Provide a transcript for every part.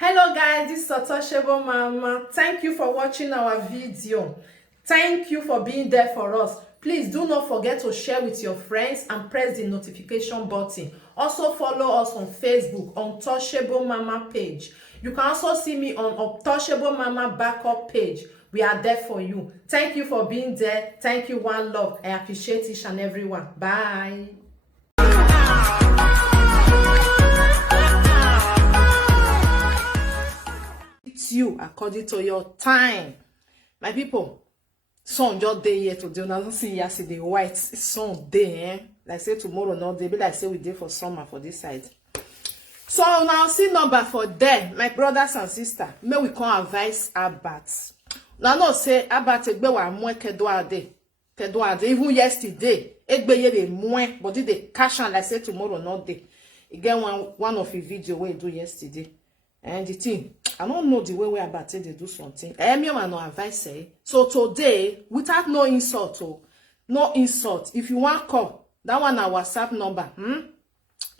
Hello guys, this is Otoshebo Mama. Thank you for watching our video. Thank you for being there for us. Please do not forget to share with your friends and press the notification button. Also follow us on Facebook on Touchable Mama page. You can also see me on Touchable Mama backup page. We are there for you. Thank you for being there. Thank you, one love. I appreciate each and everyone. Bye. It's you according to your time. My people, sun just day here today. Now don't see yesterday white sun day, eh? Like say tomorrow not day, but like say we day for summer for this side. So now see number for there, my brothers and sisters. May we can advise Abat. Now no say Abat egbe wa mwe kedwade. Even yesterday, egbe ye de mwe, but they cash on like say tomorrow not day. Again one of the video we do yesterday. And the thing, I don't know the way we about they do something. Me no advice say. So today, without no insult, no insult. If you want call, that one our WhatsApp number.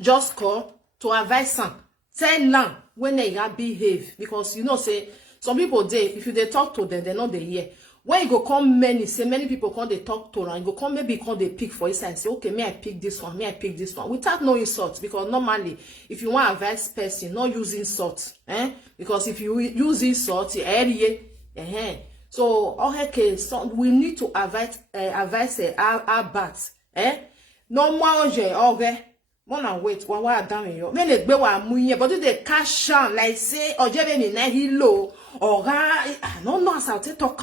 Just call to advise them. Tell them when they behave, because you know say some people if you they talk to them, they know they hear. When you go come many people come they talk to them, you go come maybe come they pick for inside and say, okay, may I pick this one, may I pick this one, without no insult. Because normally, if you want advice person, not use insult, because if you use insult, so okay, so we need to advise our bats, no more okay. Wanna wait, what down you? When they go but they cash on like say or jebe na hilo or I don't know how to talk.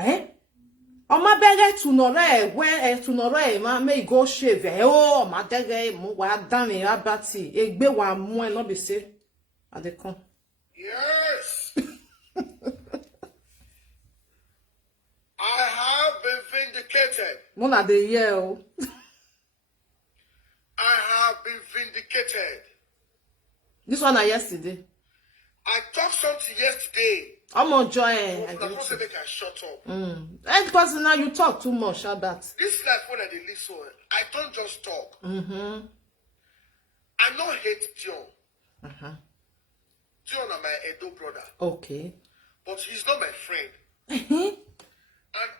On my beg to nore where to nore ma may go shave. Oh my dege mo wa down in abati. Egbe wa mo no be say at the con. Yes. I have been vindicated. Mona de yell. I have been vindicated. This one yesterday. I talked something yesterday. I'm on joy. I shut up. Because now you talk too much about. This life when I listen, I don't just talk. I don't hate John. John is my Edo brother. Okay. But he's not my friend. And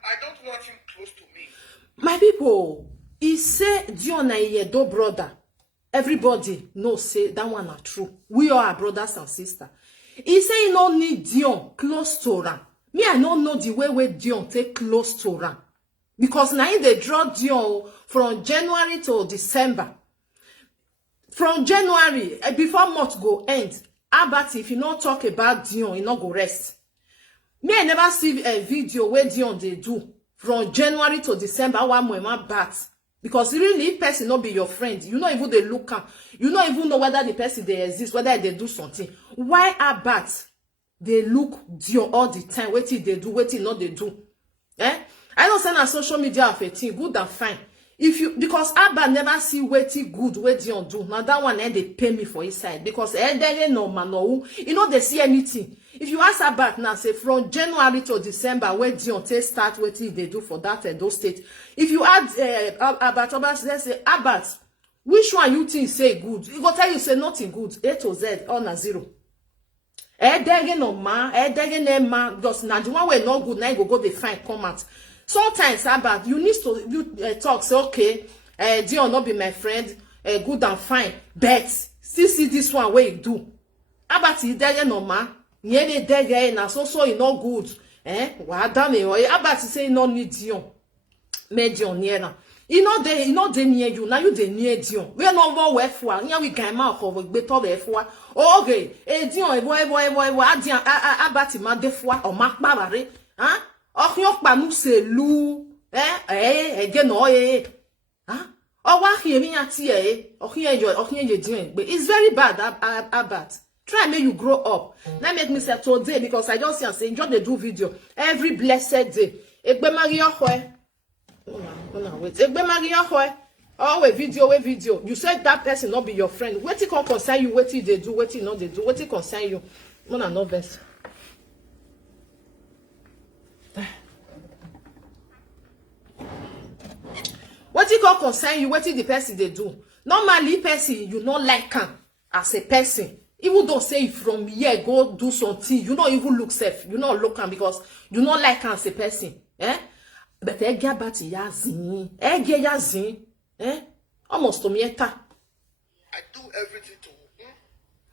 I don't want him close to me. My people, he say Dion na Edo brother. Everybody knows say that one are true. We are brothers and sisters. He say he no need Dion close to Ram. Me, I don't know the way Dion take close to Ram. Because now they draw Dion from January to December. From January, before month go end, Abat, if you not talk about Dion, you not go rest. Me, I never see a video where Dion they do from January to December, one month bat. Because really, if person not be your friend, you not even they look at, you not even know whether the person they exist, whether they do something. Why Abat they look Dion all the time? What they do, what not they do? I don't send on social media of a thing, good and fine. If you because Abat never see what good, what Dion do. Now that one they pay me for his side because they no man no, you know they see anything. If you ask Abat now, say from January to December, where Dion start what they do for that those states. If you add Abat, let's say Abat, which one you think say good? He go tell you say nothing good. A to Z on a zero. No ma, ma, just now the one way not good. Now you go they find comment. Sometimes Abat, you need to talk. Say okay, Dion not be my friend. Good and fine, but still see this one where you do. Abat is no ma. Nyene dege na so e no good. Wa done e Abat say no need Dion. Me Dion near na. You know they near you. Now you they near Dion. We no more work for. Nya we gain ma ko we beto be for. Okay. Dion boy Dion Abat ma de for o ma pa bare. Okyon pa nu se lu. Ge no O wa hie mi ati okyen je Dion. But it's very bad Abat. Try make you grow up. Now make me say today because I just see and say just they do video every blessed day. Egbe mari ohwe. Wait. Egbe mari ohwe. Oh we video. You said that person not be your friend. What it can concern you? What they do? What it not they do? What it concern you? Mona no best. What it can concern you? What the person they do? Normally person you not like him as a person. Even though say from here go do something, you not even look safe. You not look am because you not like am as a person. But get back to yazin. Get yazin. Almost to me eta. I do everything to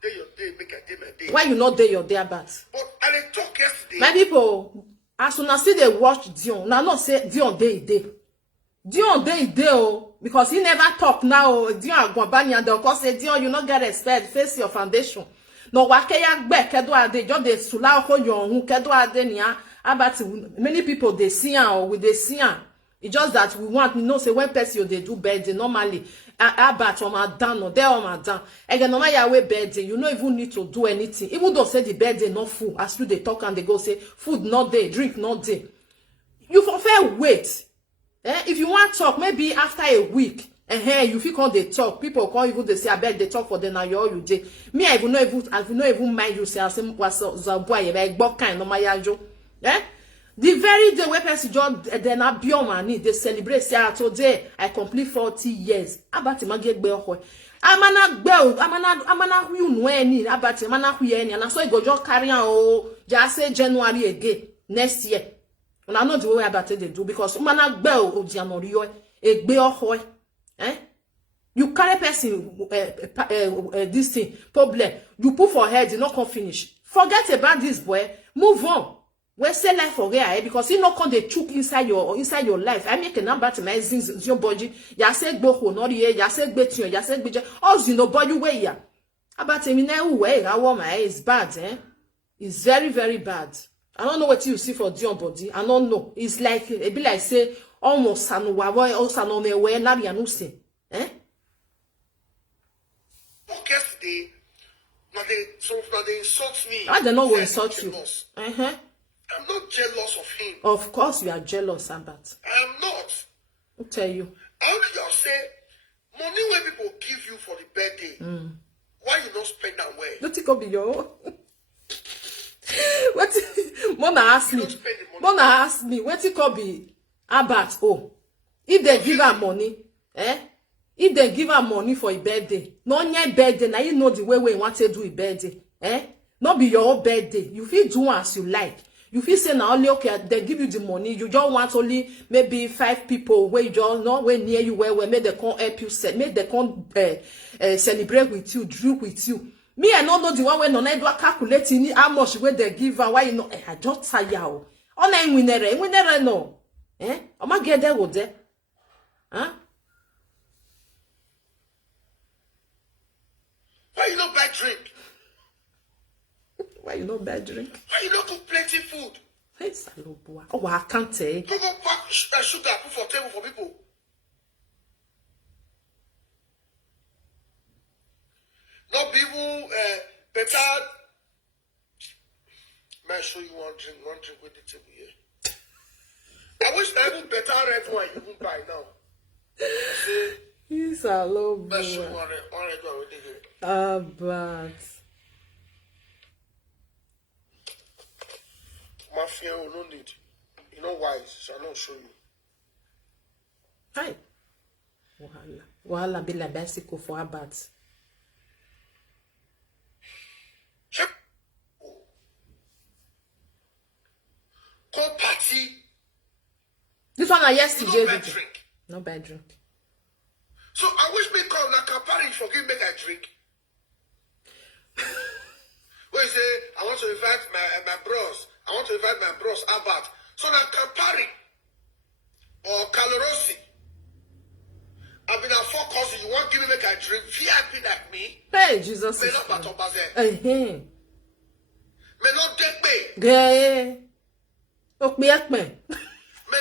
day your day, make a day my day. Why you not day your day about? But I didn't talk yesterday. My people, as soon as see they watch Dion, now not say Dion day. Dion day oh, because he never talk now. Dion Agwabanya, they'll call say Dion, you not get respect, face your foundation. No wake ya gbe kedo ade just dey sula ho yon kedo ade nia about many people they see or we they see am. It's just that we want to know say when person they do birthday normally about on my down or there on my down. Again, no matter way birthday, you don't even need to do anything. Even though say the birthday not full, as you they talk and they go say food not there, drink not there. You for fair wait. If you want to talk, maybe after a week, you feel come they talk. People can't even they say I bet they talk for the now you day. Me I will not even mind you say I say was boy like book kind no my jo. The very day where person just then a biomani they celebrate say today I complete 40 years. About ma get gbe ho. Amana hu nu eni about amana hu eni and so e go just carry on just say January again next year. And I know the way about it they do because amana gbe o January yo e gbe ho. You carry person this thing problem you put for head you not come finish. Forget about this boy. Move on. We say life for here because you not come they choke inside your life. I make a number to my things your body. Ya say go ho not here. Ya say gbe tun. Ya say gbe. All you know body way ya. About me now way. That woman is bad. It's very very bad. I don't know what you see for Dion body. I don't know. It's like it be like say almost sanuwa boy also no me we na ya no say. Yesterday, now they insult me. I don't know what insult you. I'm not jealous of him. Of course you are jealous, Abat. I am not. I'll tell you. I only just say, money when people give you for the birthday, why you not spend that way? Don't it go be your own? What? Mona ask me. Mona ask me. What it could be? Abat. Oh, if they give her money, if they give her money for a birthday, no your birthday. Now you know the way we want to do a birthday, Not be your own birthday. You feel do as you like. You feel say now only okay, they give you the money. You just want only maybe 5 people where you just not where near you where make they come help you make they come celebrate with you, drink with you. Me, I don't know the one when no do calculating how much where they give and why you know I just tire. On a winner no. I'm gonna get there with there. Huh? Why you not buy drink? Why you not buy drink? Why you not cook plenty food? Hey, Saloboa. Oh, I can't tell. Go pack sugar, put for table for people. Not people better. May I show you one drink with the table here. I wish I even better red wine you won't buy now. He's a low boy. May I show you one red wine with the But Mafia will no need. You know why? Shall not show you. hi. Wahala be like bicycle for Abat. Go party. This one I yesterday. No bad drink. No bad drink. So I wish me come like Campari forgive make I drink. When you say I want to invite my bros. I want to invite my bros Abat. So now Campari or Calorosi. I've been at 4 courses. You want to give me make I drink VIP like me? Hey, Jesus. May not baton baze. May not take me. Gay. Okay, May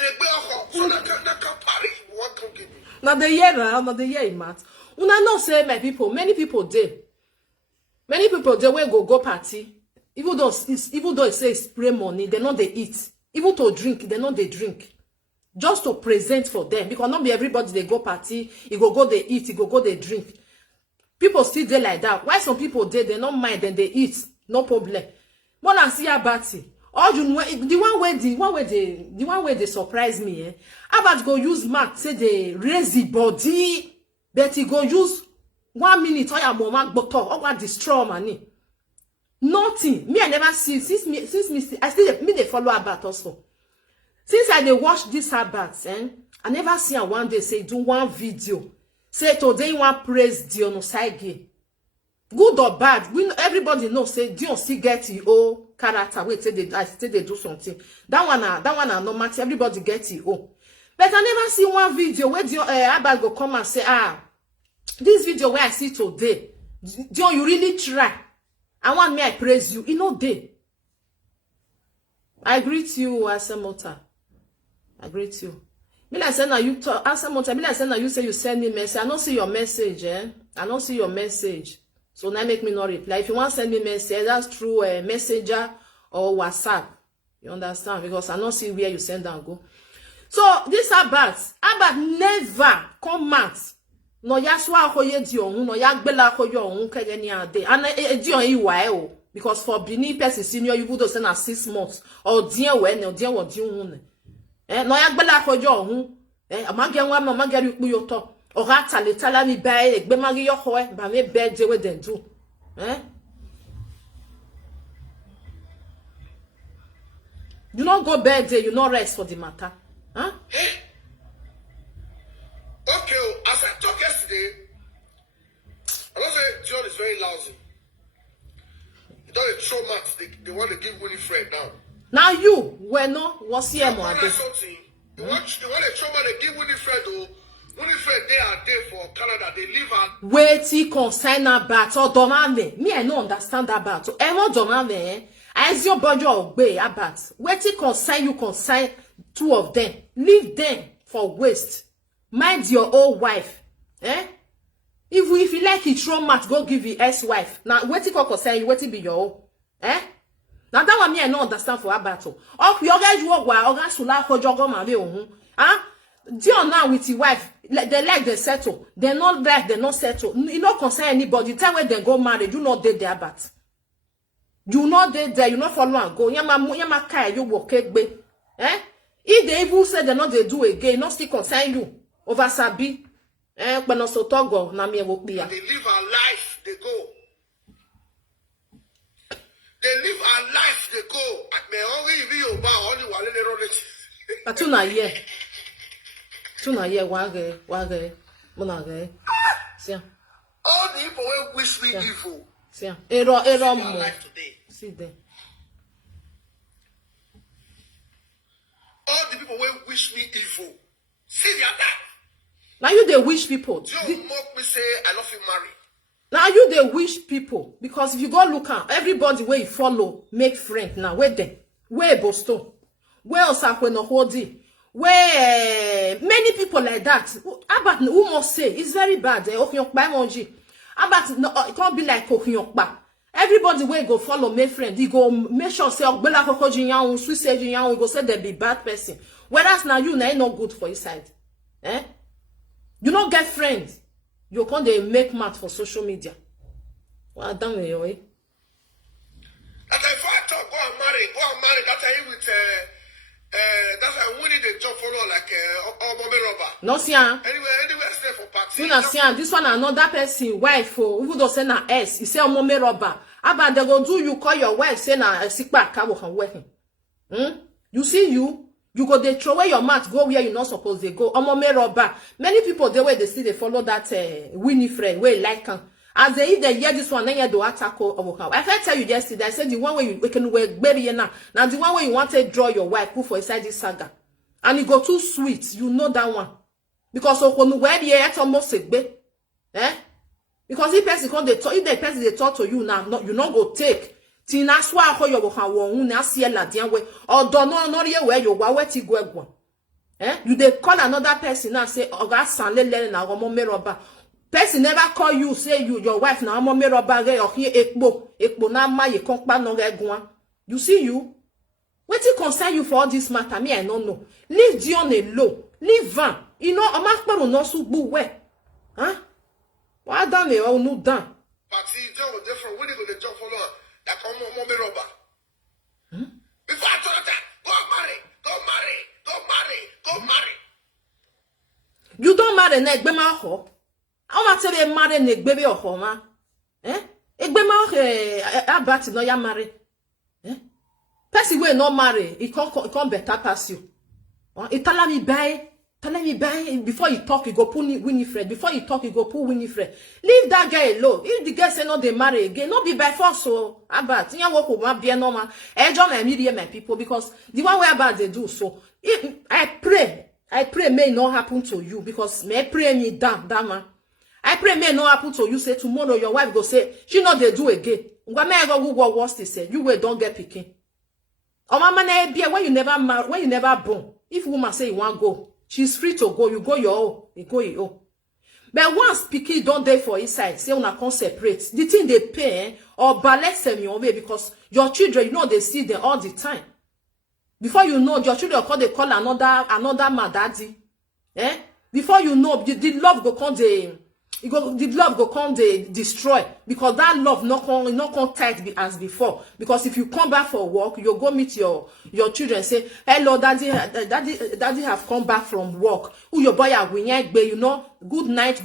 they be a so now Campari you want to give me. Now the year now, not the year, Matt. Una not say my people. Many people dey. Many people they will go party. Even though it says spray money, they know they eat. Even to drink, they know they drink. Just to present for them. Because not be everybody they go party, you go they eat, you go they drink. People still there like that. Why some people they don't mind then they eat, no problem. More than see about it. All you know, the one way they surprise me, Abat go use Mark say they raise the body, but he go use 1 minute or your mama bottle or what destroy money. Nothing. Me, I never see since me I still me they follow about also. Since I they watch this about, I never see her one day say do one video. Say today you want praise Dion Osaige. Good or bad, everybody knows say Dion still get your own character. Wait till they do something. That one no matter. Everybody get your own. But I never see one video where Dion Abad go come and say, this video where I see today, Dion, you really try. I want me I praise you. You know day. I greet you, Asamota. I greet you. Me like say now you talk Asamota. Me like say now you say you send me message. I don't see your message, I don't see your message. So now make me not reply. If you want to send me message, that's through a messenger or WhatsApp. You understand? Because I don't see where you send and go. So this Abad never come out. No ya swa akoye Dion, no ya gbela akoye ohun keye ni ade. And Dion iwa o. Because for Bini person senior, you would send 6 months. Or Dion when, or Dion what Dion. No ya gbela akoye ohun. Amage nwa amage ri yo to. Or tala mi bae, egbe magi yo hoe, ba me bed we den do. You not go bed there, you not rest for the matter. Huh? Okay, as I talked yesterday, I don't say John is very lousy. He doesn't show much. They want to give Winifred now. Now you, what's here, man? They want to show man they give Winifred, though. Winifred, they are there for Canada. They live at. Wait, he consign about or domande. Me, I don't understand about. So, I want domande. As your body obey about. Wait, he consign you consign 2 of them. Leave them for waste. Mind your old wife. If you like it, throw mat, go give your ex-wife. Now, what you concern you, what it be your own? Now, that one me, I don't understand for a battle. Oh, you guys work while you sula for jogo mabe Dion now with your wife, they like they settle. They not like they not settle. You not concern anybody. The time when they go married, you not date there, but you not date there, you not follow and go. Yama kaya you work be. If they even say they not they do again, not still concern you. Over Sabi, but no so togo na me wo be ya. They live our life, they go. They live our life, they go. Me only you ba only wale le ro le. Tuna ye wage, monage. Sia. All the people who wish me evil. Sia. Ero mo. Life today. See there. All the people who wish me evil. See their life. Now you they wish people. Don't mock me say I love you marry. Now you they wish people because if you go look at everybody where you follow make friend now where them where Boston where Osakwe no Hodi where many people like that about who must say it's very bad about no it can't be like Okinyokba. Everybody where go follow make friend he go make sure say Ogbela Kokojiyan Suicide Jiyan go say they be bad person whereas now you not good for your side. You don't get friends. You can't they make math for social media. Well, done with you, That if I talk, go and marry. That's how with that's how winning the job follow like Obama robber. No, Sian. Anyway, stay for party. You know, Sian, this one another person, wife for who don't say na S. He say Obama robber. About they go do you call your wife say na sick back cabo can working. You see you. You go they throw away your mat, go where you not supposed to go. Robber. Many people they way they see they follow that Winifred way like as they either hear this one, then you do attack or I can tell you yesterday. I said the one way you can work baby now. Now the one way you want to draw your wife put for inside this saga, and it go too sweet. You know that one because when where the air almost sick because if person come they talk, if the person they talk to you now, you not go take. Tina swa ho yo kan won na sie la dian we odo no ye we yo wa weti go egwon you dey call another person now say oga san lele na omo meroba person never call you say you your wife na omo meroba ge o hin ekpo na ma ye kon pa no egwon you see you wetin concern you for all this matter me I don't know leave Dion alone leave Van you know o ma paro no su gbu we wa dan le o nu dan party Dion different when they go the job follow that come on robber. Before I told that, go marry. You don't marry na egbe ma ho. I want to marry na egbe be ho ma. Egbe Abat no ya marry. Eh? Person wey not marry, he can't better pass you. He tell me buy. Before you talk, you go pull Winifred. Before you talk, you go pull Winifred. Leave that guy alone. If the girl say no, they marry again. No be by force. So Abat, you work with be normal. Enjoy my media, my people, because the one way about they do so. I pray may not happen to you, because may pray me down, man. I pray may not happen to you. Say tomorrow your wife go say she not they do again. When you will don't get picking. Oh mama na be when you never born. If woman say you want go, she's free to go. You go your own, you go your own. But once pikin don't there for inside, say una can separate. The thing they pay or balance them your way, because your children, you know, they see them all the time. Before you know, your children they call another man daddy. Eh? Before you know, the love go come the love go come they destroy, because that love not come tight as before. Because if you come back for work, you go meet your children, say hello daddy have come back from work. Who your boy are you know, good night.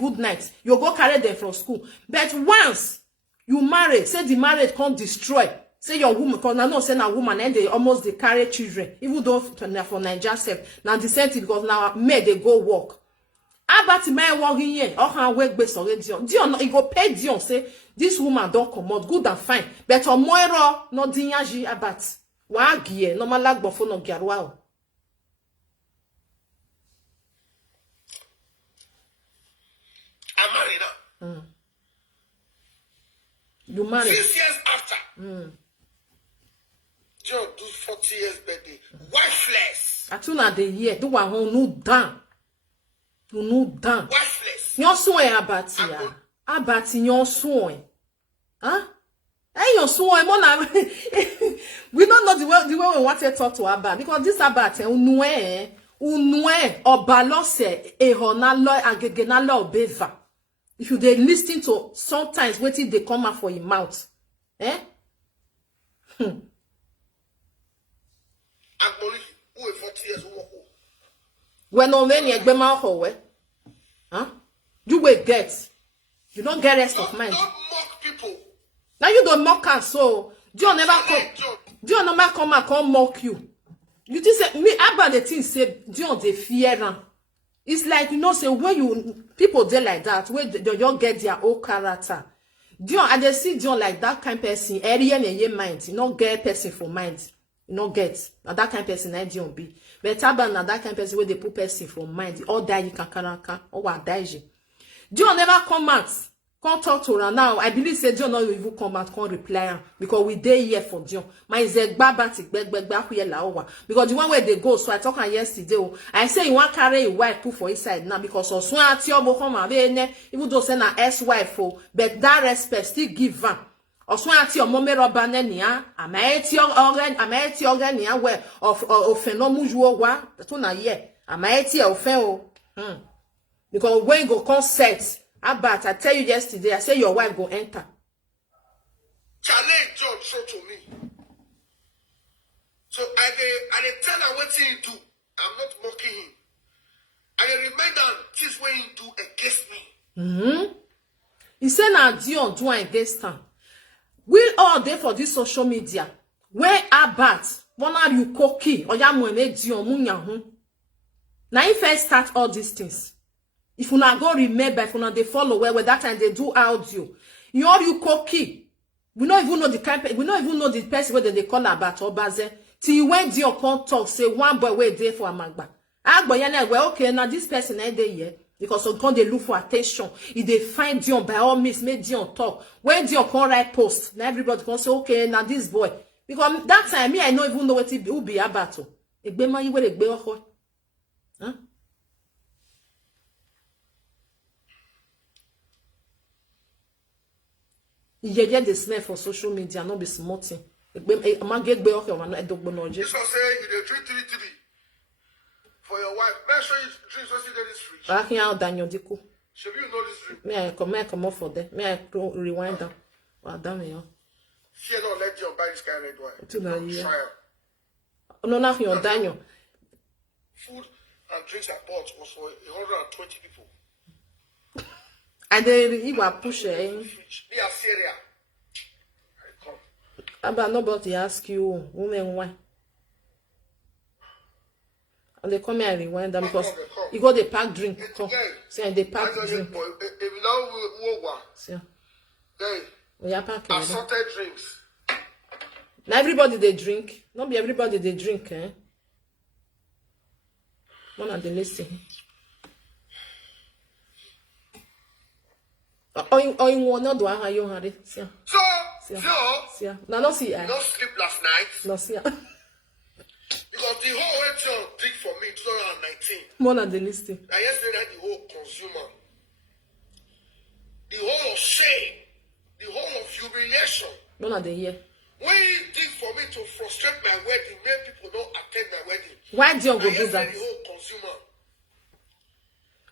You go carry them from school. But once you marry, say the marriage can't destroy. Say your woman, because I know say na woman and they almost they carry children, even though for Nigeria self. Now the same thing, because now may they go work. Abat my working here, or can work based on Dion, he go pay Dion, say this woman don't come out good and fine. But on Moira, no dinyaji Abat. Wagie, no malag bofo no garwao. I'm married now. You married 6 years after. John do 40 years birthday. Wifeless. Atuna the year, do one who no down. You know down. Wifeless. Yon soe Abati ya. Abati yon soe. Huh? Hey, yon soe. We don't know the way we want to talk to Abba, because this Abati unwe or balance e honalo agegenalo obeva. If you they listen to sometimes waiting they come out for your mouth. Eh? Agboli, who is 40 years old? When no many egbema howe. Huh? You will get. You don't get rest of mind. Don't mock people. Now you don't mock us, so John never come. John never come and come mock you. You just say me about the thing say John they fear them. It's like, you know, say when you people they like that, where they don't get their own character. Dion, I just see Dion like that kind of person, area in your mind, you not get person for mind. You not get. Now that kind of person I Dion be. But Taban na that kind of person where they put person from mind, all die you can karaka, or what die you. Dion never come out, can't talk to her now. I believe say Dion not even come out, can't reply her, because we day here for Dion. My zeg babatik back here la over. Because the one where they go, so I talk on yesterday. I say you want carry a wife put for inside now, because so soon at your come even though send an ex-wife, but that respect still give her. Oswan ati omome roba nenia amaeti organ nia we of phenomuju wa to na ye amaeti ofen o because when go concert Abat, I tell you yesterday, I say your wife go enter. Challenge George show to me. So I tell her what he do. I'm not mocking him. I remind her this way he do against me. He said now Dion do against him. We all there for this social media. Where Abat, one are you cookie or ya mwene Dion munyahu. Now if I start all these things, if you not go remember, if you not they follow where that time they do audio, you all you cookie. We don't even know the kind. We don't even know the person where they call Abat or Baze. Till when Dion come talk, say one boy wait there for Amagba. Agba yana well okay now this person ain't there yet. Because when they look for attention, if they find Dion, by all means, make Dion talk. When Dion can write post, now everybody can say, okay, now this boy. Because that time, me, I don't even know what it will be about. Huh? You get the smell for social media, not be smarting. This one say, you dey drink 3 for your wife. Make sure you drink so see that is free. I can't Daniel Diku. Should you know this drink? Me I come off for them. Me I rewind down. Well damn you. Fear not let you buy this kind of red wine. To na year. Try it. No na your Daniel. Food and drinks I bought was for 120 people. And then you were push They are cereal. About nobody ask you, women, why? And they come here and rewind them because you got the pack drink. Come. See, they pack drink. If you don't See, we are packing assorted drinks. Now everybody they drink. Not be everybody they drink, eh? One of the listen. Oh, you want not do I you hurry? See. See. Now no see. You don't sleep last night. No see. Because the whole way John did for me 2019. More than the listing. I yesterday that the whole consumer, the whole of shame, the whole of humiliation. More than the year. When he did for me to frustrate my wedding, make people don't attend my wedding. Why do you go do that? The whole consumer.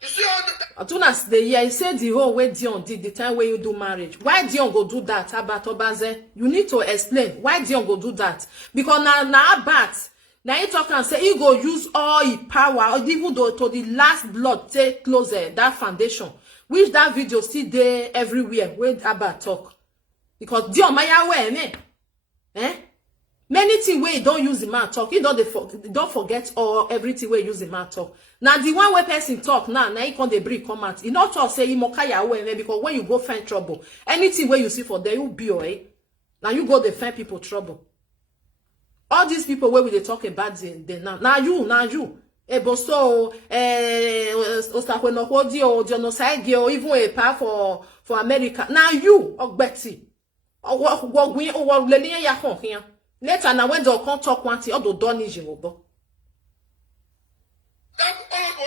You see all the as soon as the year, he said the whole way Dion did the time where you do marriage. Why Dion go do that? About Obaze? You need to explain why Dion go do that. Because now Abat. Now he talk and say he go use all his power, or even though to the last blood take closer that foundation, which that video still there everywhere when Abba talk. Because Dion Maya way, eh? Many things where he don't use the man talk, he don't forget all everything where he use the man talk. Now the one where person talk now he can they bring come out. He not talk say he mokaya way because when you go find trouble, anything where you see for there you be now you go they find people trouble. All these people where we they talk about they now you eboso ostakwenokodi or genocide or even a part for America. Now you Betty or we or lenia ya hon here. Later now when they come talk one thing or do done is you go. that all of them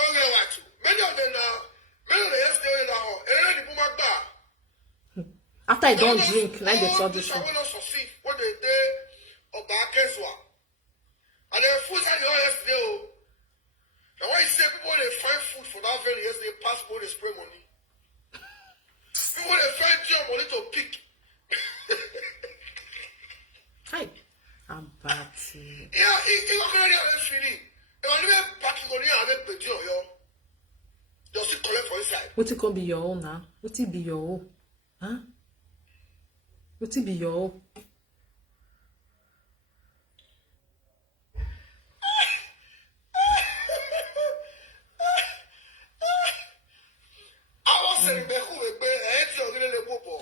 many of them many of them yesterday now After I don't drink, like they told you. What they did of the Akeswa. And then food that you yesterday. Now why you say people they find food for that very yesterday passport they spray money. People they find your money to pick. Hi. I'm bad. Yeah, you can't have feeling. If I never pack you on here, I never pay you. Just collect for inside. What it can be your own now? What it be your own? Huh? What it be your own?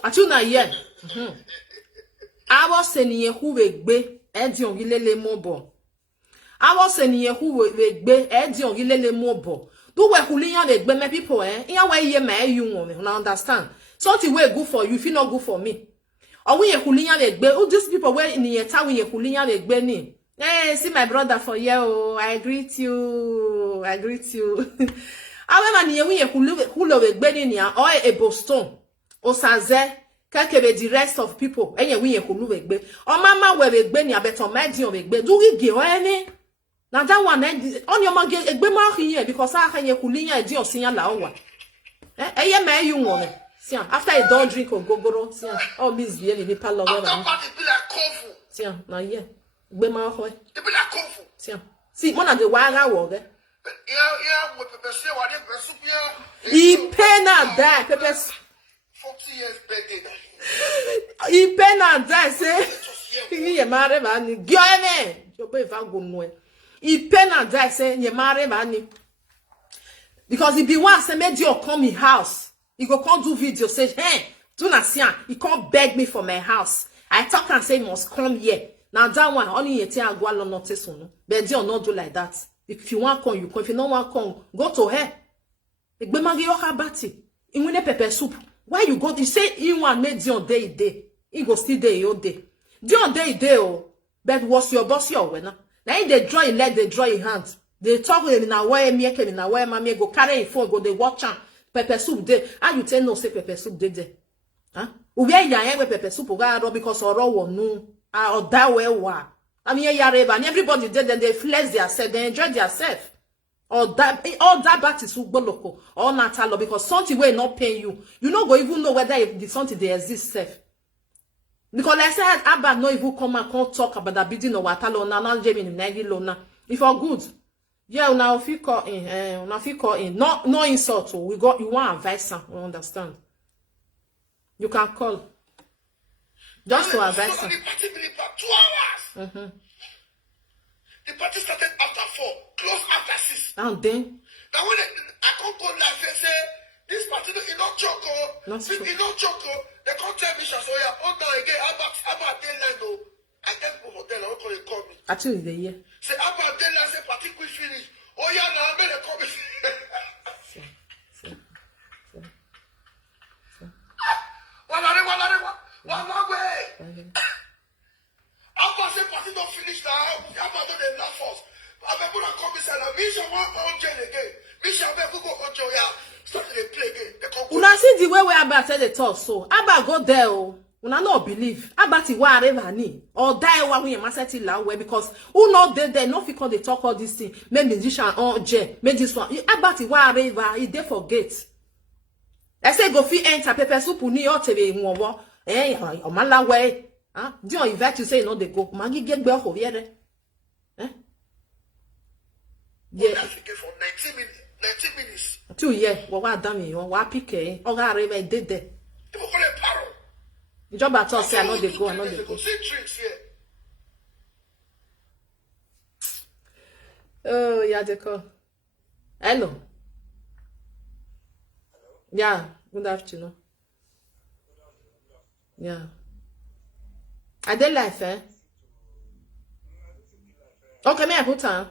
Atuna ye. I was saying ye who will be Edion Gilele Mobo. I was saying ye who will be Edion Gilele Mobo. Do we Hulian with me people, eh? In a way, ye may you woman, understand. Something way good for you, if you not good for me. Or we Hulian with be, oh, these people were in the town we Hulian with Benny. Eh, see my brother for you. I greet you. I greet you. However, near we Hulu with Benny or a Boston. Osaze kakebe the rest of people enye we yekulu wegbe o mama we wegbe ni abeto medium wegbe do we ge any na that one on your mage egbe ma here because I can yekulinya edi osinya la owa eye ma you won see after you don't drink ogogoro see all miss be ni pa love am see na here egbe ma ho e be like kofu see one of the waga wo ge yeah we pepper say what dey pepper soup here he pay na die pepper 40 years birthday. He pay na die say ye mare ba ni gyo eme jo be va go no e he pay na die say ye mare ba ni because he be one say make you come in house he go come do video say hey do na see he come beg me for my house I talk and say he must come here now that one only yeti agwa lo notice no but you not do like that if you want come you come if you don't want come go to her egbe magi yo ha bati inwine pepper soup. Why you go? You say you want make Dion day. He go still day your day. Dion day oh. But what's your boss your winner? Now they draw your leg, they draw your hands. They talk with in a way, make in a way, mammy go carry it for go they watch am. Pepper soup day. And you tell no say pepper soup day. Huh? Uwe ya ewe pepper soup go because or no or that way wa. I mean ya and everybody did then they flex themselves, they enjoy themselves. All that back is local or natalo because something will not pay you. You not go even know whether if the something they exist safe. Because like I said, Abba no even come and can't talk about that building or watalo na not Jamie in Nagilona. If you're good, yeah, now if you call in, no insult. We got you want advice, we understand. You can call. Just to advise So him. the party finished for 2 hours. The party started after 4, closed after 6. And then, Now when I can't go live and say, this party is not choco, Not it's true. not choco, they can't tell me, so yeah, hold on again, about deadline, no. I tell people for them, I don't call they call me. actually, the year. Say, about deadline, say, party quick finish. Oh yeah, now I made a comment. One way. After say party don't finish now, after don't enough us. I people that come inside now, me shall want on jail again. Me shall be go on jail, yeah. Start to play again. They come. Una see the way where Abba said the talk so. Abba go there oh. Una no believe. Abba ti wa areva ni. Or die wa when you must say la way because who not there no fit call they talk all this thing. Make musician on jail. Make this one. Abba ti wa areva. He dey forget. I say go fit enter pepper soup ni o tebe nwowo. O ma la way. Ah, Dion invite you say no they go. Magi get gbe ho here. Yeah. For 90 minutes. 90 minutes. 2 years. Wa dami o wa pick eh. O ga areva dey there. People call it paro. The job at all say I know they go, I know they They go. go see drinks here. Oh, yeah, they call. Hello. Yeah, good afternoon. Yeah. I did life, eh? Okay, may I put on?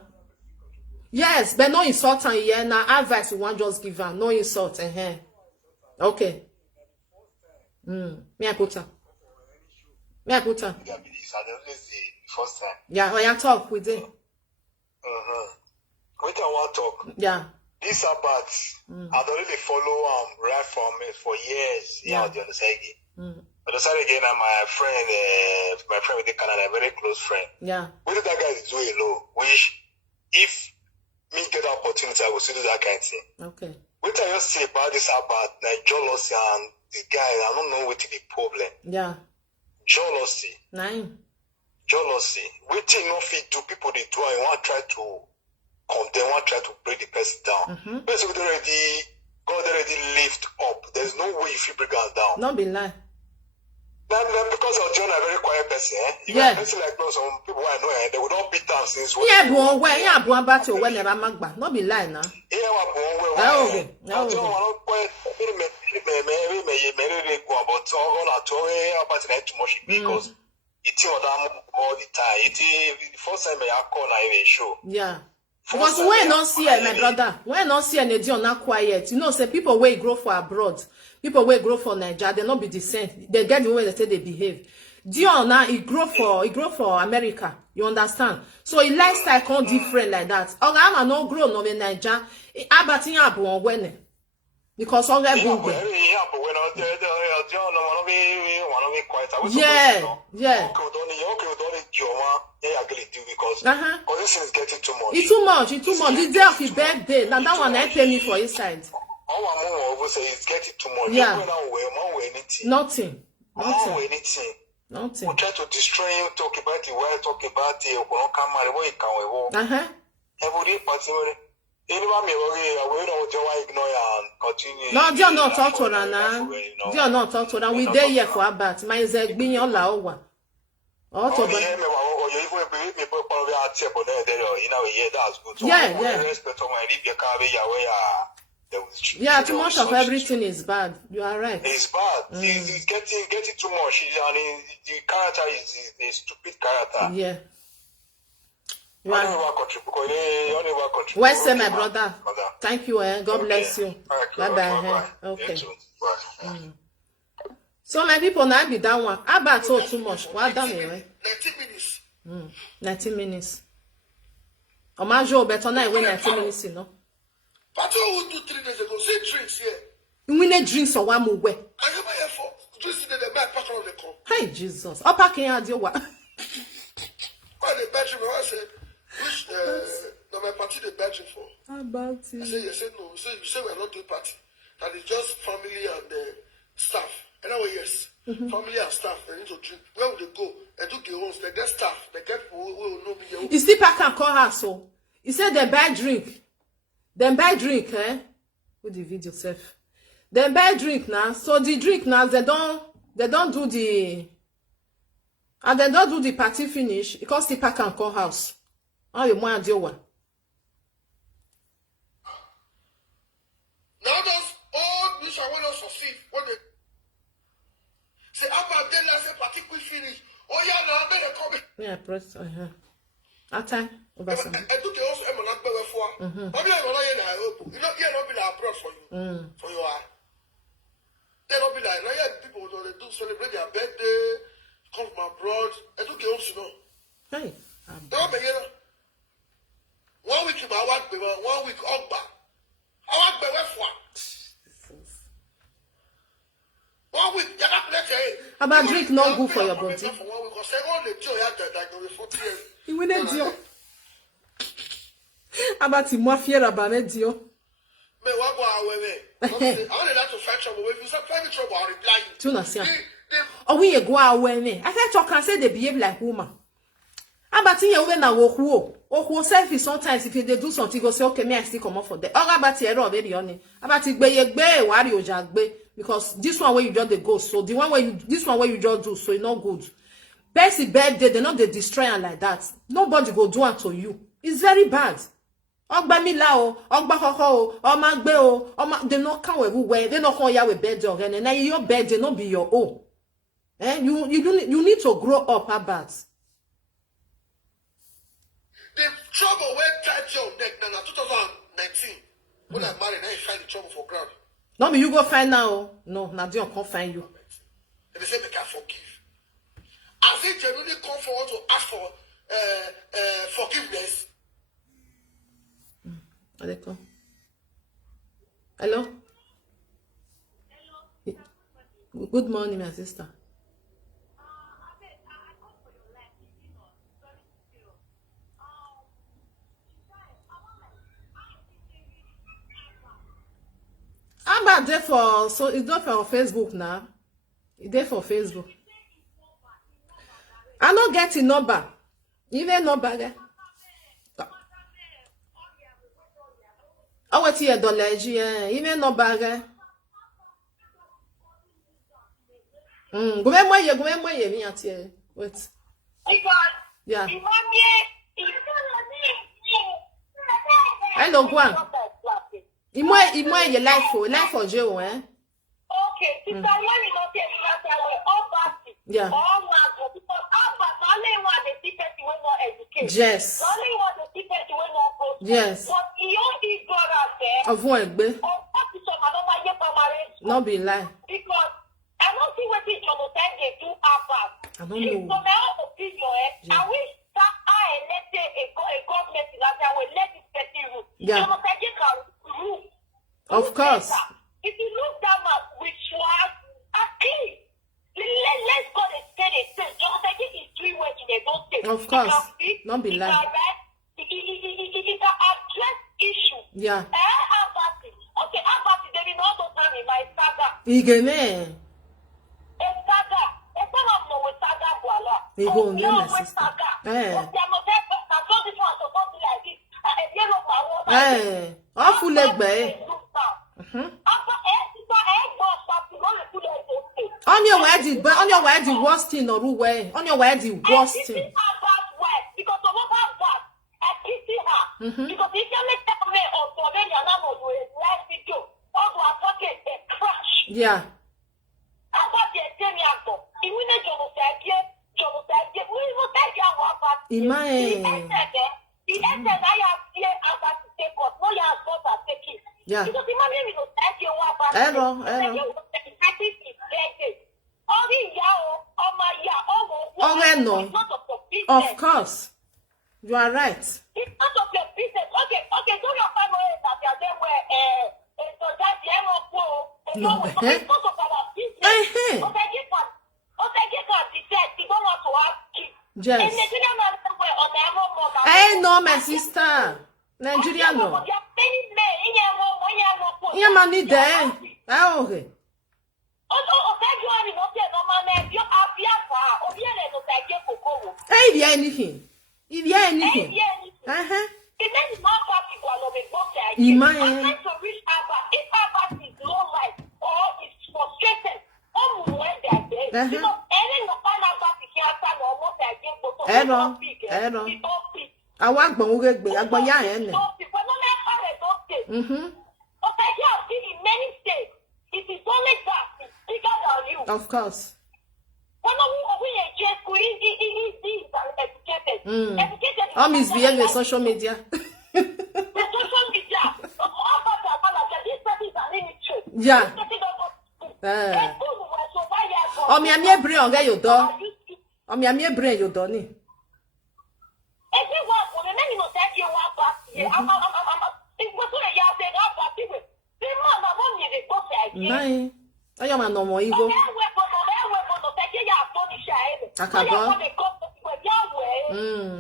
Yes, but no insult on here. Now, advice you want just give her. No insult, Okay. May I put on? May I put on? First time. Yeah, I talk with it. What I want to talk. Yeah. This about I don't really follow right from it for years. Yeah, the other side. But the side again, my friend with the Canada, a very close friend. Yeah. What did that guy is doing low? Which if me get the opportunity, I will see do that kind of thing. Okay. What I just say about this about like jealousy and the guy, I don't know what the problem. Yeah. Jealousy. Nine. Jealousy. Waiting not fit do people they do and want to try to condemn, want to try to break the person down. Basically God already lift up. There's no way you feel bring us down. Not be lie. Now, because of John, a very quiet person, If Yeah. a person like those, some people I know, they would not beat down since Yeah, bon, where yeah, bon about you when never magba. Not be lie now. Yeah, what born Oh, okay. Oh, John, okay. I don't quite me go about all at all about it too much because it's all the time. It's the first time I call I show. Yeah. Because when not see my brother, when not see any Dion not quiet, you know, say people where grow for abroad, people where grow for Nigeria, they not be the same. They get the way they say they behave. Dion now he grow for America. You understand? So he lifestyle come different like that. Okay, I'm no grow no in Nigeria. Abatin abu on when because all that boom. Yeah. Because this is getting too much. It's too much. It's too much. The day of his birthday, now that one I pay me for inside. All I'm over say it's getting too much. Yeah. Nothing. Nothing. We try to destroy you, talk about the world, talk about the what you can every party. Anyone may worry, we don't ignore and continue. No, Dion not talk to her now. Dion not talk to her. We there here for about. My is a being all over. Yeah. Yeah, too much of everything is bad. You are right. It's bad. It's getting too much. The character is a stupid character. Yeah. You Only are. one country. Well said, my brother. Thank you. God bless you. Bye bye. Okay. So my people now be that one. How about so too much? What damn it, right? 90 minutes. 90 minutes. Omajo better now when 90 minutes, you know. Party who do 3 days ago, say drinks here. We need drinks or one more way. I never hear for drinks in the back part of the car. Hey Jesus. Up packing out your what? Why the bedroom? I said, which no my party the bedroom for? How about I it? said, you said no. You say we're not doing party. That is just family and staff. And I went, yes. Family and staff, they need to drink. Where would they go? They do the homes, they get staff, they get people who will know me. You still pack and call her so. He said they buy drink. Then buy drink, eh? With the video self. Then buy drink now. So the drink now they don't do the And then don't do the party finish because the pack can come house. Oh, you want to do one. Now those old mission will not succeed when they say after they last party quick finish. Oh yeah, now they come. Yeah, press. At time over some. I took the also am not better for. I'm not I hope. You know, you not be like abroad for you. For you are. They don't be like now. People they do celebrate their birthday, come from abroad. I took the also no. Hey. Don't be here. 1 week in my work, 1 week up back. I want to be for 1 week. You can't let it. About drink not good for your body. For 1 week, because second the joy had that go before 40 years. You will not do. About the more fear about it, you. Me what go away. I want that to find trouble. If you say private trouble, I'll reply you. Tu n'as rien. Oh oui, you go away me. I said you can say they behave like woman. About you when na wo who. Oh, selfish sometimes if they do something, go say, okay, me I still come up for that. Or about you already on it. About it be worry o jagbe. Because this one where you just they go, so the one where you this one where you just do, so it's not good. Best birthday, they not they destroy and like that. Nobody go do it to you. It's very bad. Ogba mi la o, ogba koko o, o ma gbe o, they not come everywhere. They not come here with birthday or anything. Now your birthday not be your own. You need to grow up about. The trouble where tied your neck now 2019. When I married, now you find the trouble for ground. No, but you go find now. No, Nadion can't find you. They say they can't forgive. As they genuinely come forward to ask for forgiveness. They come. Hello? Good morning, my sister. I'm about there for so it's not for Facebook now. It's there for Facebook. I not get a number. Even number there. Oh, what's here, $? Even number there. Go me, me at here. Wait. Yeah. Hello, go on. Your life for Joe, eh? Okay, sister, when we not tell you that all party, yeah. All matter, because only one the people will not educate. Yes. Only one the people will not go. Yes. But you ignorant there. Avoid be. Not be lie. Because I don't see what this Jonathan they do about. I don't know. For my own opinion, I wish that I elected a government that I will let this person rule. Yeah. Jonathan can rule. Of course. If you look down at which was a key, let's go and say it. Jonathan is doing what they don't say. Of course. Not be lie. It can address issue. Yeah. Okay, Abati, they will not time in my saga. Igene. A saga. A son of no saga, voila. Oh, my sister. Awful leg bay. On your way, the worst thing or way. On your way, the worst thing. Because of what that, I kissing her. Because if you make that way or for them, you're not going to live video. All who are talking, they crash. Yeah. I got the same answer. If we need we will take your work back. The essence I have here as a take us. No, you have got to take it. Yeah. Because imagine we will take your work back. Of course. You are right. It's not of your business. Okay, do your family that you are there where so that the no. it's not of our business. Okay, get what he said. He don't want to ask you. Yes. Hey, no, my sister. Nigeria, no. Yeah, money there. Okay. Hey, if you anything. Eno. I want Bongregbe. I want ya ene. Okay, yeah, in many states, it is only that is bigger than you. Of course. All misbehave with social media. Yeah. Oh, me amie brain on your door. Oh, me amie brain your door ni. Nine. I am a normal ego. Akabo.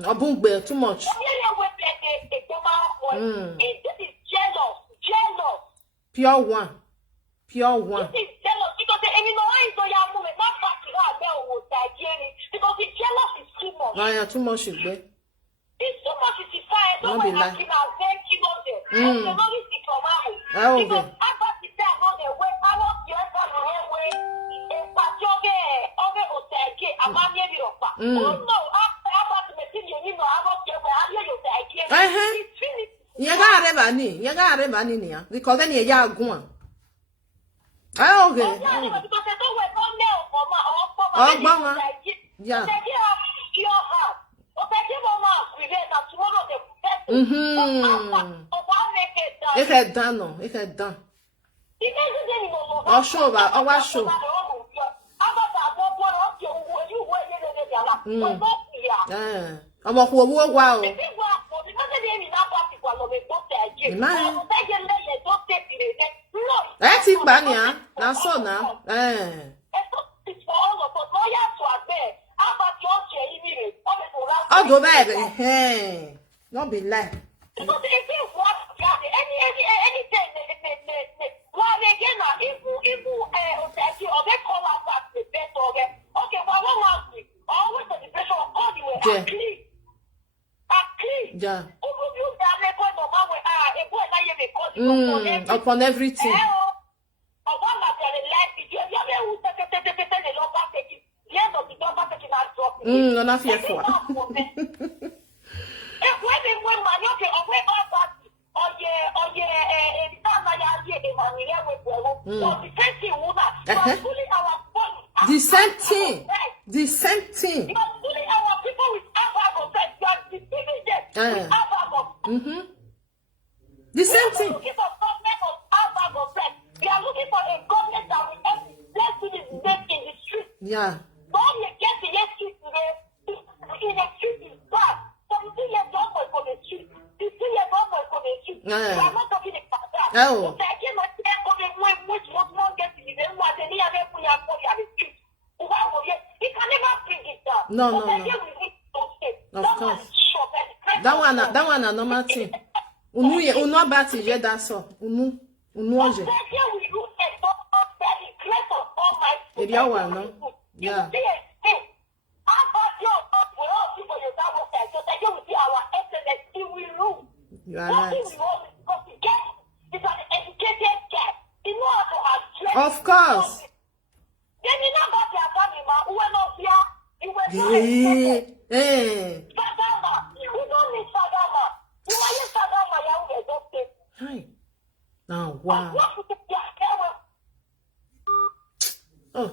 Obungbe too much. Pure one. Pure one. This is jealous because because the jealous is too much. Oh, yeah, too much is there. It's too much is fire. Don't be like. Because then you're going. Oh, okay. Oh, mama. Yeah. It had done, no. It had done. Oh, sure, but oh, I sure. I'm a whole wow. That's it, Banya. Now, so now. I'll go back. Hey, not be like. Yeah. Upon everything. Not fearful. The same thing. The same thing. The same thing. We are looking for a government that will help let's do this debate in the street. Yeah. When you get to the street today, in the street is bad. 17 years old boy from the street, 15 years old boy from the street. We are not talking about that. Oh. So I came and said, which was not get to the end, what they never put your body at the street. He can never bring it down. No, no, no. Of course. That one a normal thing. Unu abati je da so. Unu oje. Area one, no? Yeah. You are right. Of course. Hi. Now, wow. Oh,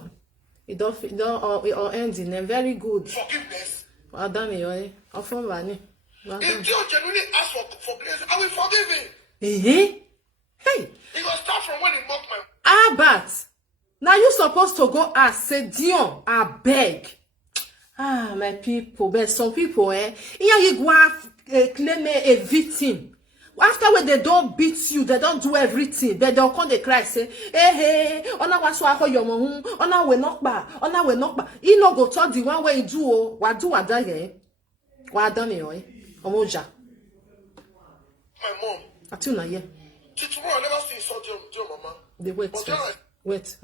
it all ends in a very good. Forgiveness. Well done, you often running. If you genuinely ask for forgiveness, I will forgive him. Hey. It will start from when he mocked my. But now you supposed to go ask, say, Dion, I beg. My people, but some people, here you go claim a victim. After when they don't beat you, they don't do everything, but they'll come they cry, say, hey, ona waswa your mom, ona we knock back, ona we knock back. You no go talk the one way you do, what do I die? What done me, Omoja. My mom. I tell you, Till tomorrow, I never see saw Dion, mama. They wait. But Wait.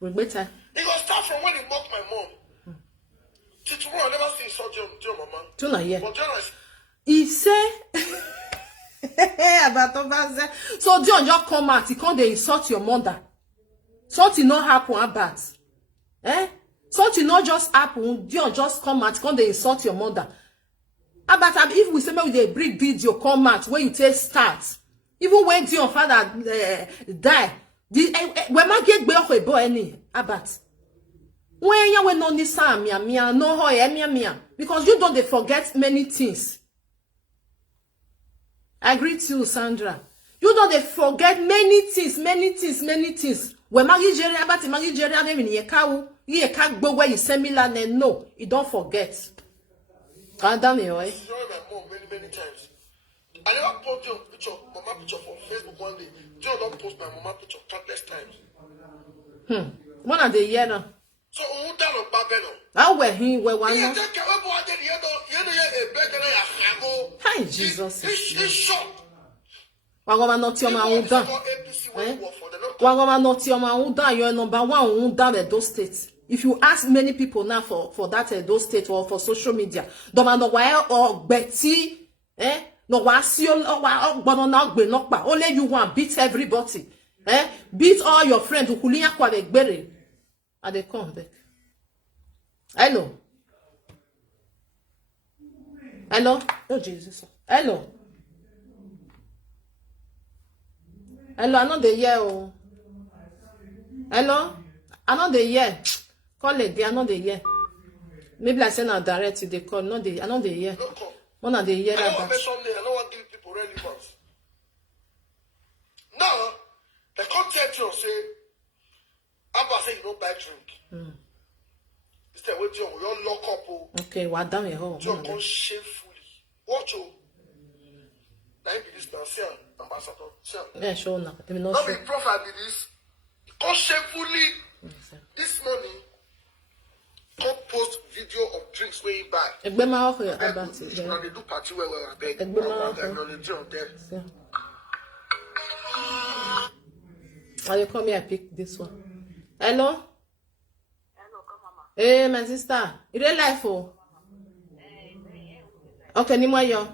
We better. It will start from when he mocked my mom. Till tomorrow, I never see saw Dion, mama. Tonight, But he say. So John just come out, he can't they insult your mother. Something not happen about. Something not just happen, Dion just come out, come they insult your mother. But if we say maybe they bring video come out where you take start, even when Dion father die, when I get back a boy any about when you no ni sam mia no ho mia because you don't they forget many things. I agree to you, Sandra. You don't they forget many things. When Maggie about the Maggie Jerry and in ye can't go where you send me land and no, you don't forget. I don't know, eh? You know my mom many times. I never post your picture, mama picture from Facebook one day. You don't post my mama picture countless times. One of the year now. So who down on Babeno? I wear him where one. Hi, Jesus. He's shot. Wagoma not your man down. Wagoma not your man down. You're number one down at those states. If you ask many people now for that those states or for social media, don't know why or Betty, no why see only you want beat everybody, beat all your friends who kulinya kwa begbere. And they come back. Hello. Oh Jesus. Hello, I know the year. Oh. Hello, I know the year. Call it. I know the year. Maybe I send a direct to the call. I know the year. One of the year. I don't want to mention name. I don't want to give people relevance. Now, the content you say, Abba say you don't buy drink. Instead, wait till we all lock up. Okay, what down your home? You go shamefully. Watch you. Now be this now, see ambassador. Yeah, sure now. Now be profile be this. Go shamefully. This morning, go post video of drinks where you buy. About it. Now they do party where we are beg. Now they drink there. Are you come here? Pick this one. Hello. Hello, come mama. Hey, my sister. You real life oh? Okay, ni mo yo.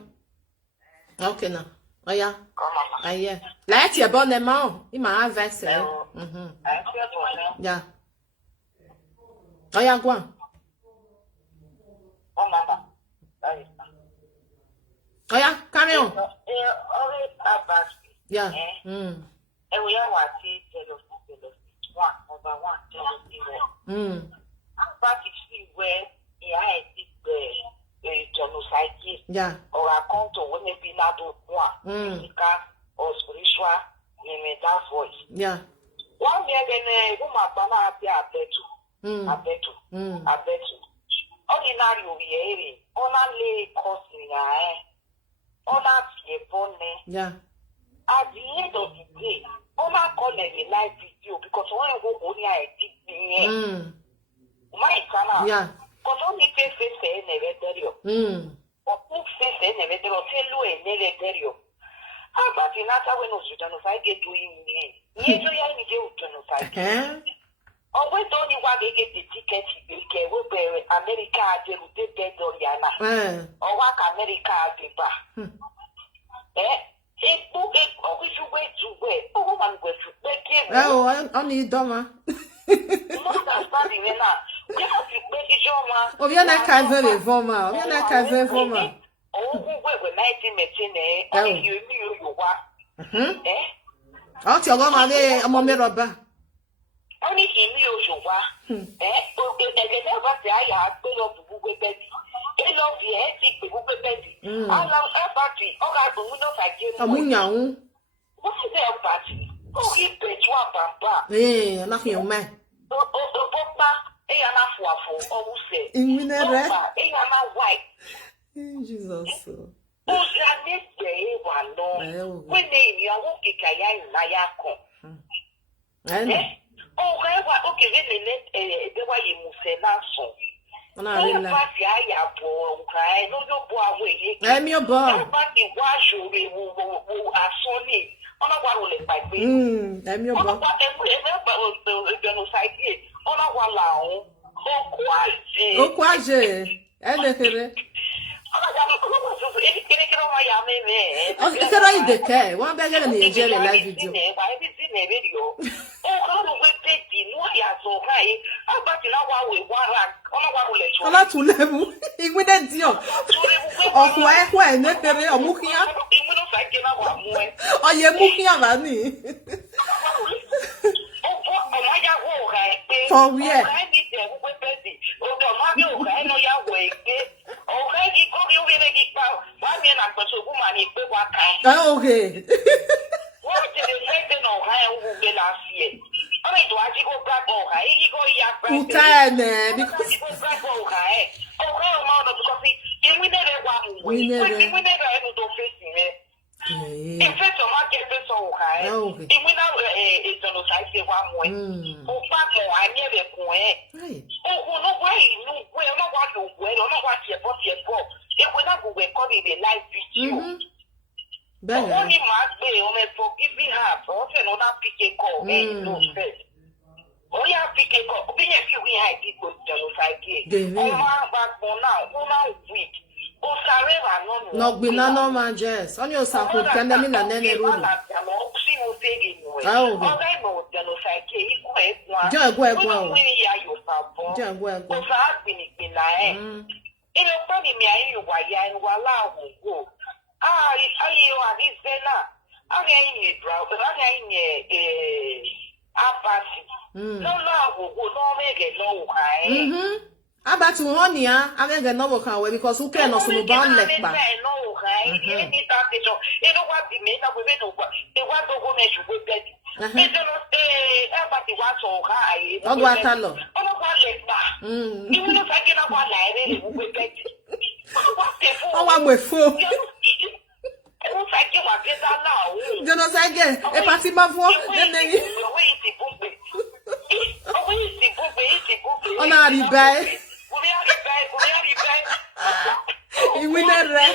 Okay now. Oh yeah. Come mama. Ah yeah. Like your bonne man. Il m'a inversé. Yeah. Oh yeah, go on. Oh mama. Oh yeah, carry on. Yeah. And we are watching jealousy. One over one jealousy. But if you were a genocide, Yeah. or a count of when be not one, or spiritual, in that voice. Yeah. One year, then a woman, I bet you. Ordinary, we hearing, only costing, Yeah. at the end of the day, Oma call them a live video because when I go only I did me. My channel. Yeah. Because only face in a veterio. Or put face in a veterio, tell you a veterio. How about in that when you genocide get doing me? Yes, you are in jail genocide. Or when only one they get the ticket, they can go America, they will take dead or Yana. Or what America did. Oh, I need Doma. Oh, you're not very formal. You're not very formal. Out your goma there, a moment rubber. Only in you, never say I have to love the Google baby. They love the ethic, the Google baby. I love empathy. Oh, I don't know if I get what is the empathy? Oh, he paid to a papa. Eh, nothing, your man. Oh, Papa, a anafu, oh, say, In winner, a white. Jesus. Oh, next day, one no. When they are walking, I am oh, okay, then the way you move a lasso. I'm your boy. I'm your boy. Oh, quasi. It's a right one bag in the Nigeria live video. no ya so kai abati na wa we wara ona wa le so Ola tu lebu. Igwine Dion. Okwa ekwa enekere omukia. imu no fa ke na wa mu e Oye mukia bani. opo ona ya wo kai pe For where? kai ni de wo pe pesi o do ma bi o kai no ya we ke o kai ki ko bi o bi ne ki pa wa mi na ko so ku ma ni pe wa kai Ah, okay. what did they say no kai wo be last year Ora itu aji ko grab o kai ki ko ya grab Utane because only must be forgiving her for not pick a call and no stress. Oh yeah, pick a call. Be a few we had people genocide here. Oh my back for now, one week. Oh sorry, no be no man just. On your saku kende mi na nene ru. Oh. Genocide here. Jo egwa egwa. Jo egwa egwa. Oh sa bin eh. In a funny me ayi wa ya en wa la wo. Ah, ayi wa this na. Aga yin bra, but aga yin abasi. No wo no mege no kai. Abati honey amege no work away because who can no so ban lek ba. No kai. Ni ta te so. E no wa bi me na we no kwa. E wa do go me ju we bed. E do no abati wa so kai. Odo atalo. Ono kwa lek ba. Ni no fa ke na kwa la ere we bed. O wa mo fo. Jono sage e parti ma fo nene. On a ribai. Iwinere.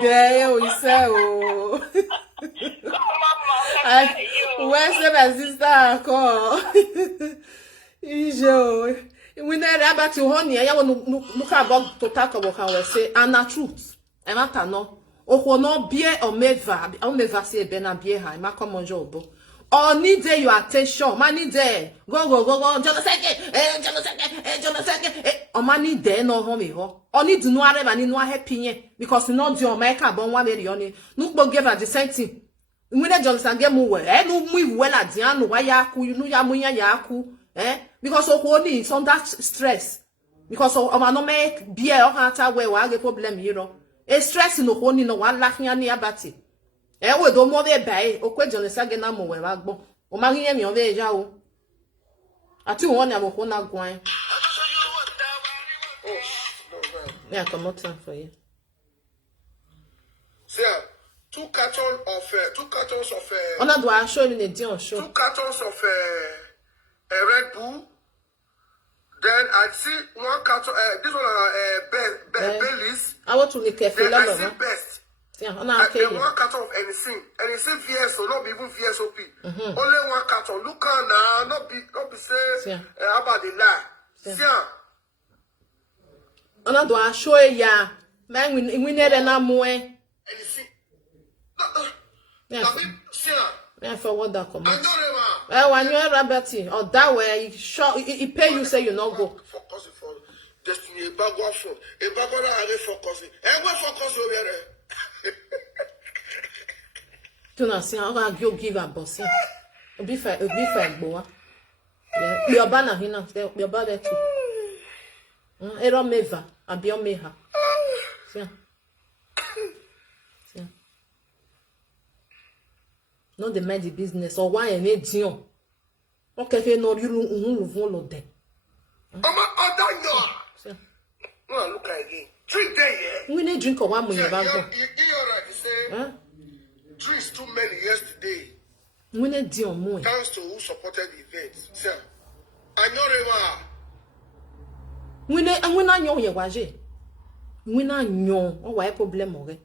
Gay o ise o. Where's the sister ko? Ijo. Iwinere about you honey, ya won look about to talk about how we say and the truth. E mata no. O no bie o meva se be na bie ha, ma come on job. Or need your attention. Man need there. Go. Jonaseke. O man need there no home ho. O need no areba ni no happy because no do America bon wa very oni. No go give her the same thing. We na Jonaseke mu we. No mu we la dia no wa ya ku no ya mu ya ku. Because o need some that stress. Because o ma no make bie o ha we wa get problem here. E stress no ho ni no wa la hia ni abati. We do mo be bai o kwe Jonaseke na mo we wa gbo o ma yin mi o be ja o ati won na mo ko na gwan yeah come out for you see 2 cartons of ona do a show ni the Dion show 2 cartons of Red Bull. Then I see 1 carton this one Baileys. I want to make a feel I see best. Yeah, and 1 carton of anything VSO, not even VSOP. Only 1 carton. Look now, not be say about the lie. See, ona do a show ya man we need na mo anything. yeah for what that come when you Roberti or that way he pay you say you not go focus for destiny bagwa for e bagwa na focus focus over there. Tu na si an go give a boss. Obi fa gbo wa. Bi oba na hina, bi oba de tu. Ero meva, abi o meha. Sia. No dey mind the business or why any dion. O ke no ri lu vun lo de. Mama oda yo. Sia. No look again. Drink there, yeah. We need drink or one money back go. You right, you say. Drinks too many yesterday. We need dion mo. Thanks to who supported the event. Sir. Anyorewa. We na nyon ye waje. We na nyon. O wa problem o re.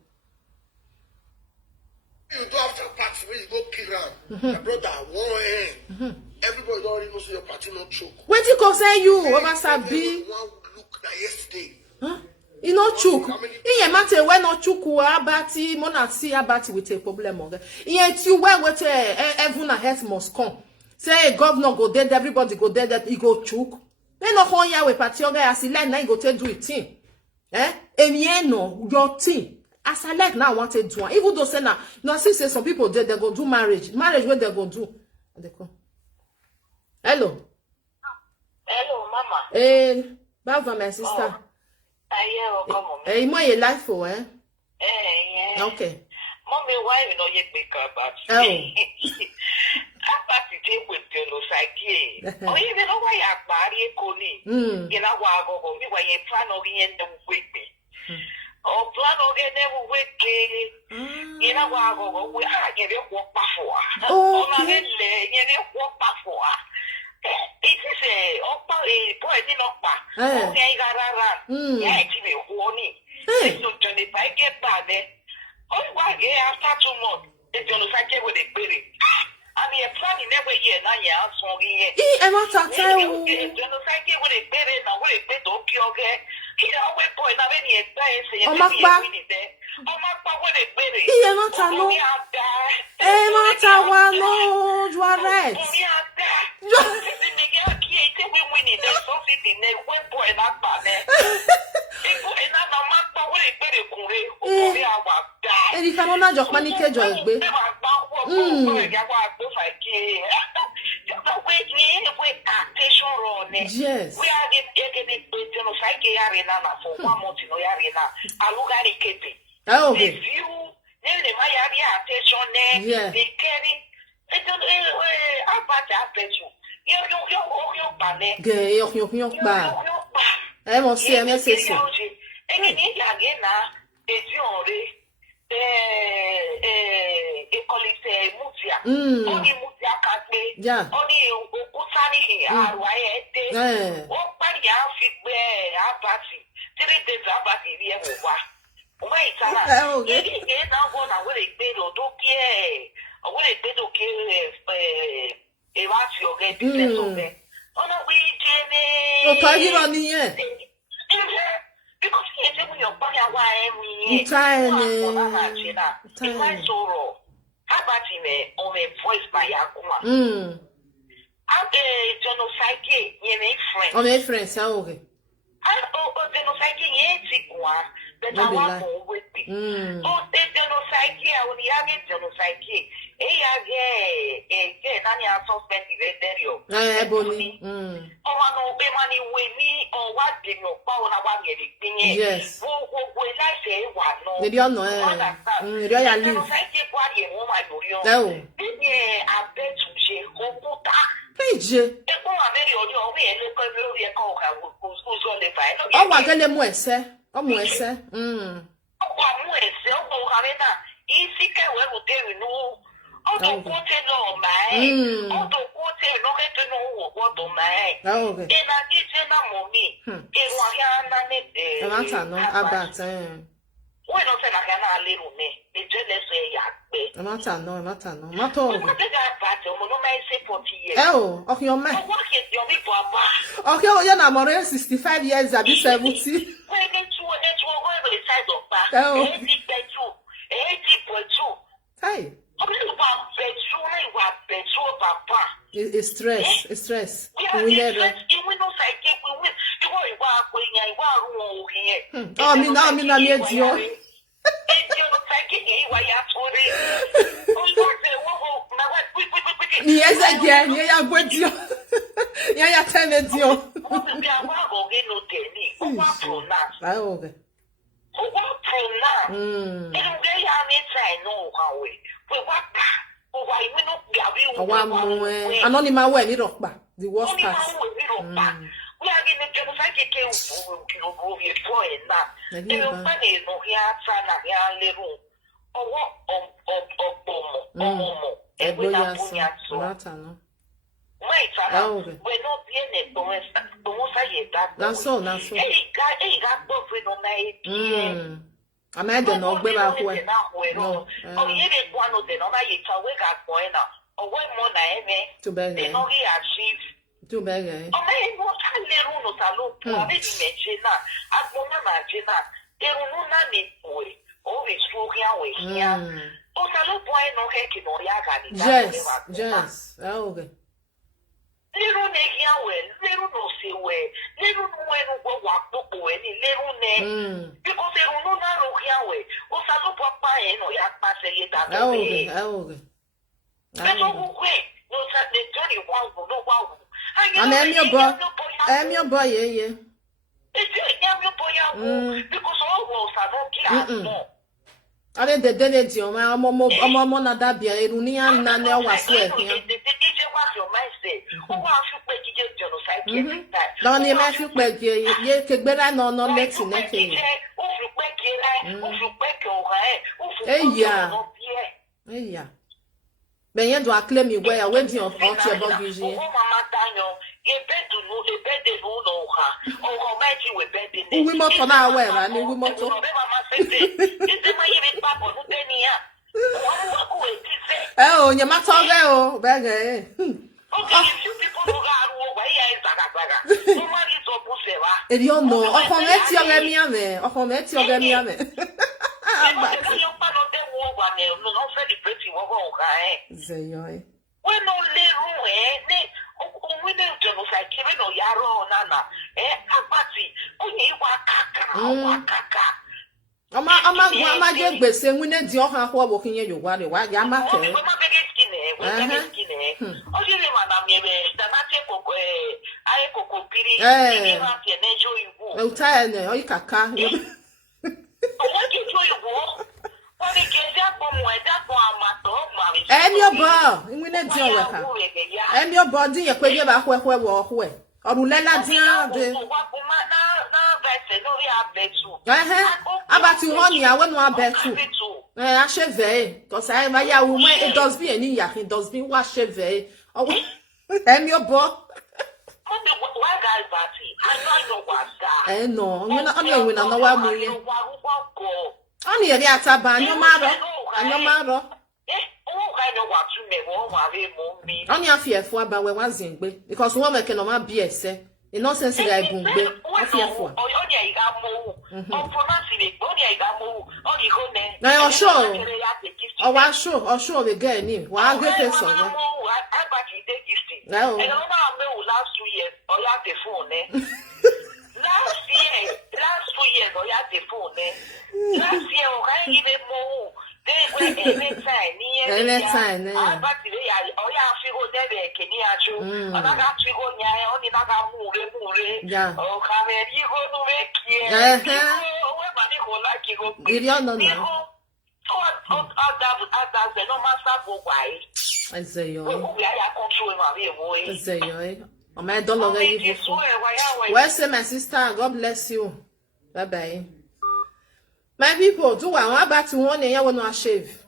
You do after party when you go kill around. My brother, 1 a.m. Everybody don't even see your party no choke. What you concern you over Sabi? One look that yesterday. You know chook. Iye mate we no chuku abati mo na see abati with a problem o. Iye ti we with even a health must come. say governor go dead, everybody go dead, that he go choke. They no come here with party okay, as he like now he go take do it thing. No, your thing. As I like now, I want to do it. Even though say now, see say some people they go do marriage where they go do. They come. Hello. Hello, mama. Bye, my sister. Come on. Mo ye life for Yeah. Okay. Mommy, why you know you pick up about Oh. About to take with the Losaki. Or even over your body, Connie. You know, why go me when you plan of the with me. Or plan of them with me. You know, why go we are getting walk before. Oh, you walk before. It is a boy in Opa. Okay, Garara. Yeah, it's a warning. So, Johnny, if I get bad, oh, why after 2 months, the Johnny Sake with a baby. I mean, a plan in every year, 9 years, so I'm not a tell. Johnny Sake with a baby, and I will a bit okay. He always point out any experience in my back. Oh, my back with a baby. I'm not a no. I'm not a one. No, you are right. And if I don't know, just panic, joy, baby. Yes. We are getting for 1 month in Oyarina. I look at it. Oh, the view, then the Maya attention there, they carry. They don't about that you. Yes. They don't know. Okay, you're not more than 65 years, I'll be 70. Hey. It's stress. It's stress. We never. Oh, me now, yes, again. Yeah, good deal. Yeah, tell me, deal. Anonymous way, the worst part. We are getting the genocide Too bad, Yes. Okay. Little Negiawe, little no see where, little when we walk up when he little name. Because they don't know Yawe. Osalo Papa and or Yak Passay that way. That's all quick. No, the 21 will know wow. I'm your boy, yeah. It's your boy, because all walls are not more. Ale de denedi o ma omo na da bia eruni an na na waso e hia. Don ye ma fi pe ye kegbera no no leti na ke. Eya. Ben ye do acclaim me where we di on ti e bo giji. We mo to na we ra ni we mo to. Oh, you ma to ge o, be ge. E di ono, o ko meti o ge mi ame, o ko meti o ge mi ame. Zeyo. We no leru we no jono sai kire no yaro nana abati onye wa kaka Ama je gbese nwine di ohan ho wo kinye yo wa ya ma ke. We le mana mebe danate koko aye koko piri ni ma tie nejo ibu. Uta ene o ikaka. Your bar, nwine di o ka. Your body ye kwe ba hwe wo hwe. Orulela dia de. About you honey, I won't want better. I shave, because I am a woman, it does be any yak, it does be what shave. Oh, I'm your boy. I know, you're not only when I know what I'm doing. Only a yataban, no matter, and no matter. Only a fear for about where was in, because woman cannot be a say. In no sense, I boom, I fear for. Now, you're sure. Oh, I'm sure, or sure again. Well, I'll get this over. No. Last 2 years, or you have the phone, Last 2 years, or you have the phone, Last year, I give it more. Anytime, my sister, God bless you. Bye bye. My people, do I back to one year when I shave?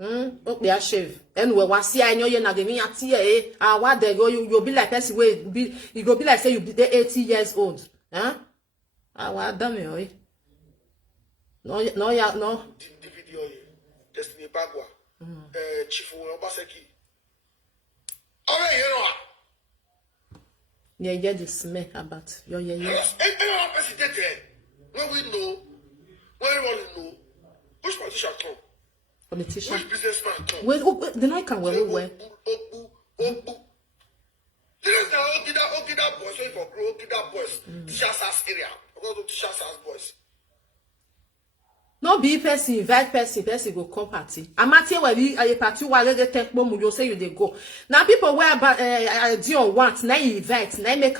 Okay, I shave. Anyway, what's here? I know you're not giving a tea. What they go, you'll be like person you go be like say you be 80 years old. Huh? What damn you? No. The video, Destiny Bagua, Chief Obaseki. Alright, you know. Yeah, the smell about your Yes, anyone president when we know. When you want to know which politician come, politician, which businessman come. Well, then I can well. This is the Ogida boys. Sorry for Ogida boys. Teachers house area. I'm going to teachers house boys. No be person invite person go come party. I'm at here where a party while they take mom you say you they go. Now people where about do want now you invite now make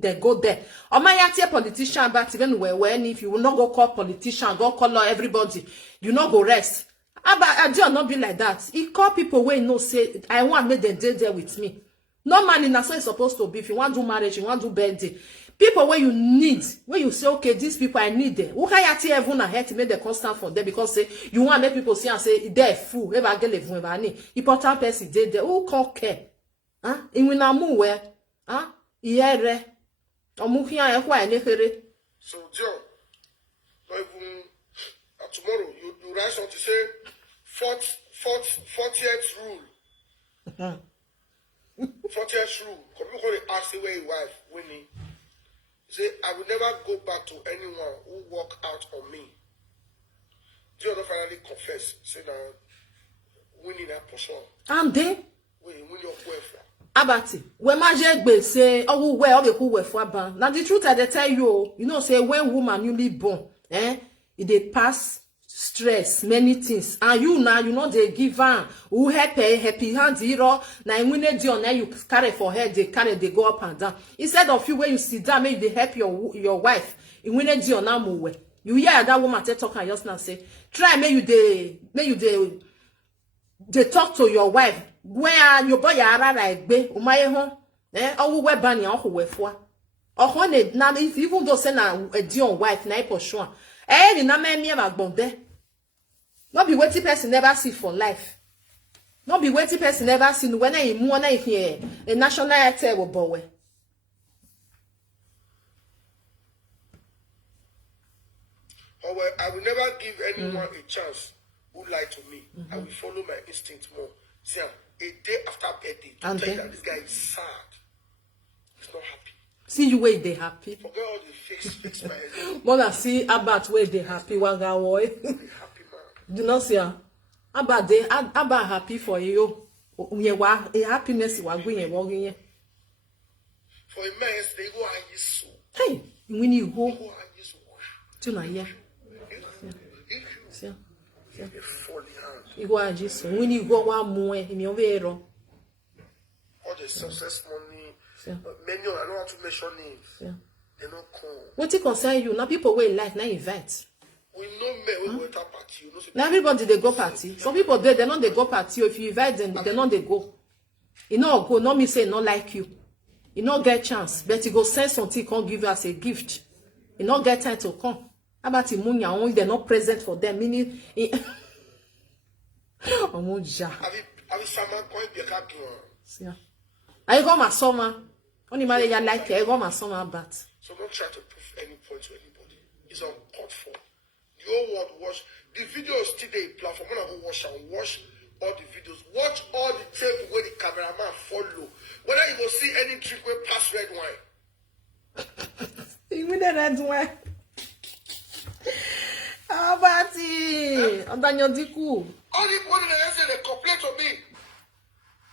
they go there. Or my at politician but even when if you will not go call politician, go call everybody, you not go rest. I do not be like that. He call people where no say I want make them there with me. No man in so it's supposed to be. If you want to do marriage, you want to do birthday. People where you need, where you say, okay, these people I need them. Who can you tell everyone ahead to make the constant for them because say you want to make people see and say they're fool. Ever get level ever any important person they there. Who can care? Huh? In when I'm where? Huh? Here, I'm here. I'm here. So, John, not even tomorrow you write something to say 40th rule. 40th rule. Come you going to ask the way your wife Winnie. Say, I will never go back to anyone who walk out on me. Do you finally confess? Say that Winnie that person. And then? Wait, Winnie your boyfriend. Abati, when Maje say, oh, where all the who were for ban. Now, the truth I tell you, you know, say, when woman newly born, it they pass stress, many things. And you now, you know, they give her, who happy hand zero, now when they do, now you carry for her, they go up and down. Instead of you, when you sit down, maybe they help your wife, when they do, now move. You hear that woman talk and just now say, try, may you they talk to your wife. Where your boy are like be umaye ho owo we ban ya ho wefo ohon na even though say na a dion wife na iposho ni na me bagbonde no be wetin person never see for life, no be wetin person never see when na mu na here a national airtel wo bowe. I will never give anyone a chance who lied to me. I will follow my instinct more. See, a day after birthday, to tell you that this guy is sad. He's not happy. See you where they happy. Forget all the fix my head. Wanna see about where they happy, waga boy. Be happy, man. Do not see about they about happy for you. A happiness wa going walking. For a man, they go and use so. Hey, when you go Go and use tonight, yeah. a fully hand. You go and just when you go one more in your vero. All the success money. Yeah. Many, I don't want to mention names. Yeah. They don't come. What it concern you? Now people will like now event. We know men who go to party. Now everybody they go party. Some people they not they go party. If you invite them, they not they go. You know go. Not me say not like you. You not get chance, but you go send something. Come give you as a gift. You not get time to come. How about the money? Only they're not present for them. Meaning, oh mon Dieu. Have you someone going to be a Yeah. I got my summer. Only man you like I got my summer but. So don't try to prove any point to anybody. It's uncalled for. The whole world watch. The video is still there. Platform. When I go watch and watch all the videos. Watch all the tape where the cameraman follow. Whether you go see any drink where pass red wine. Even the red wine. Ah, Bati. I'm Daniel Diku. All the money they complain to me.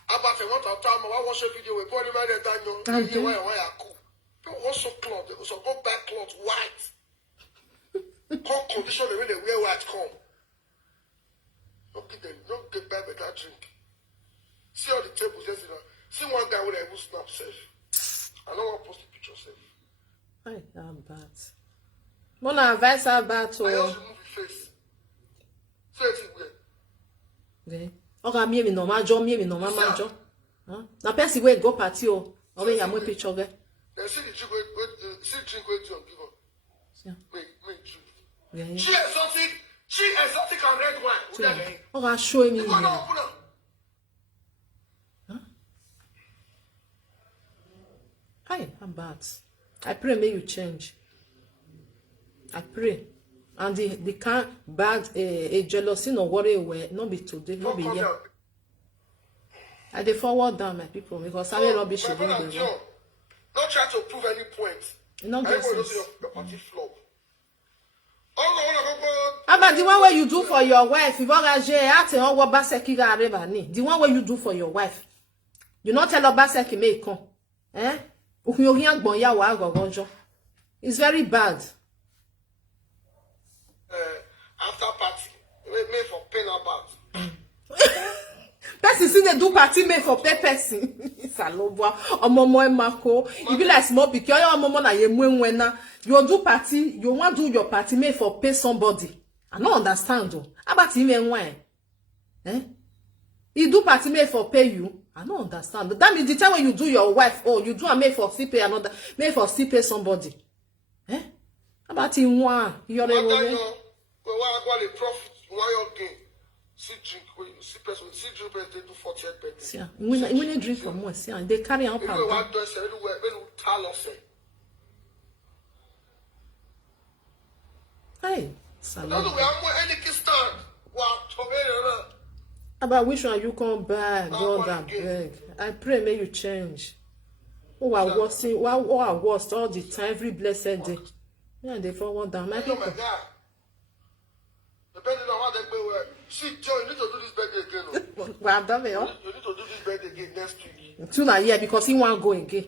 About a want of time, I watch a video with body man and Daniel. Why I cool. Don't also cloth. They also go back cloth white. Come condition the way they wear white come. Don't get them. Don't get back with that drink. See all the tables. See one guy with a who snap safe. I don't want to post the picture safe. Ay, I'm bad. Mona advice about I also move the face. Say it again. okay. Okay, me normal job, me normal man job. Huh? Na person wey go party o. O me ya mo picture ge. Then see the drink with you give up. Yeah. Make drink. Yeah. She exotic and red wine. Who that mean? Okay, show me. You go now, open up. Hi, I'm bad. I pray may you change. I pray. And the kind bad a jealousy no worry away, not be today, not be here. I dey forward down my people because I will rubbish My again. brother John, don't try to prove any point. No I get go to sense. your party flop. Oh, How about the one where you do for your wife? If the one where you do for your wife, you not tell Obaseki may come. Eh? It's very bad. after party, made for pain about. Person see they do party made for pay person. Salobwa. Omomo emako. If you like small pikin, your omomo na ye mwenwena. You do party, you want do your party made for pay somebody. I don't understand though. How about even when? Eh? You do party made for pay you. I don't understand. That means the time when you do your wife, oh, you do a made for still pay another, made for still pay somebody. Eh? How about in one? You're the one. Well, profit, why you gain? See drink, see person, see drink, they do 48 birthday. See, when they drink from us, see, they carry on. Anyway, what do I say? Anyway, when you tell us, Hey, I don't know where I'm any stand. Wow, tomato. About which one you come back, God, I beg. I pray may you change. Oh, I was all the time, every blessed day. Yeah, they forward down. My Oh my people. God. Depending on how they go, see, Joe, you need to do this birthday again. Well, I've done it, You need to do this birthday again next week. Till na yeah, because he want go again.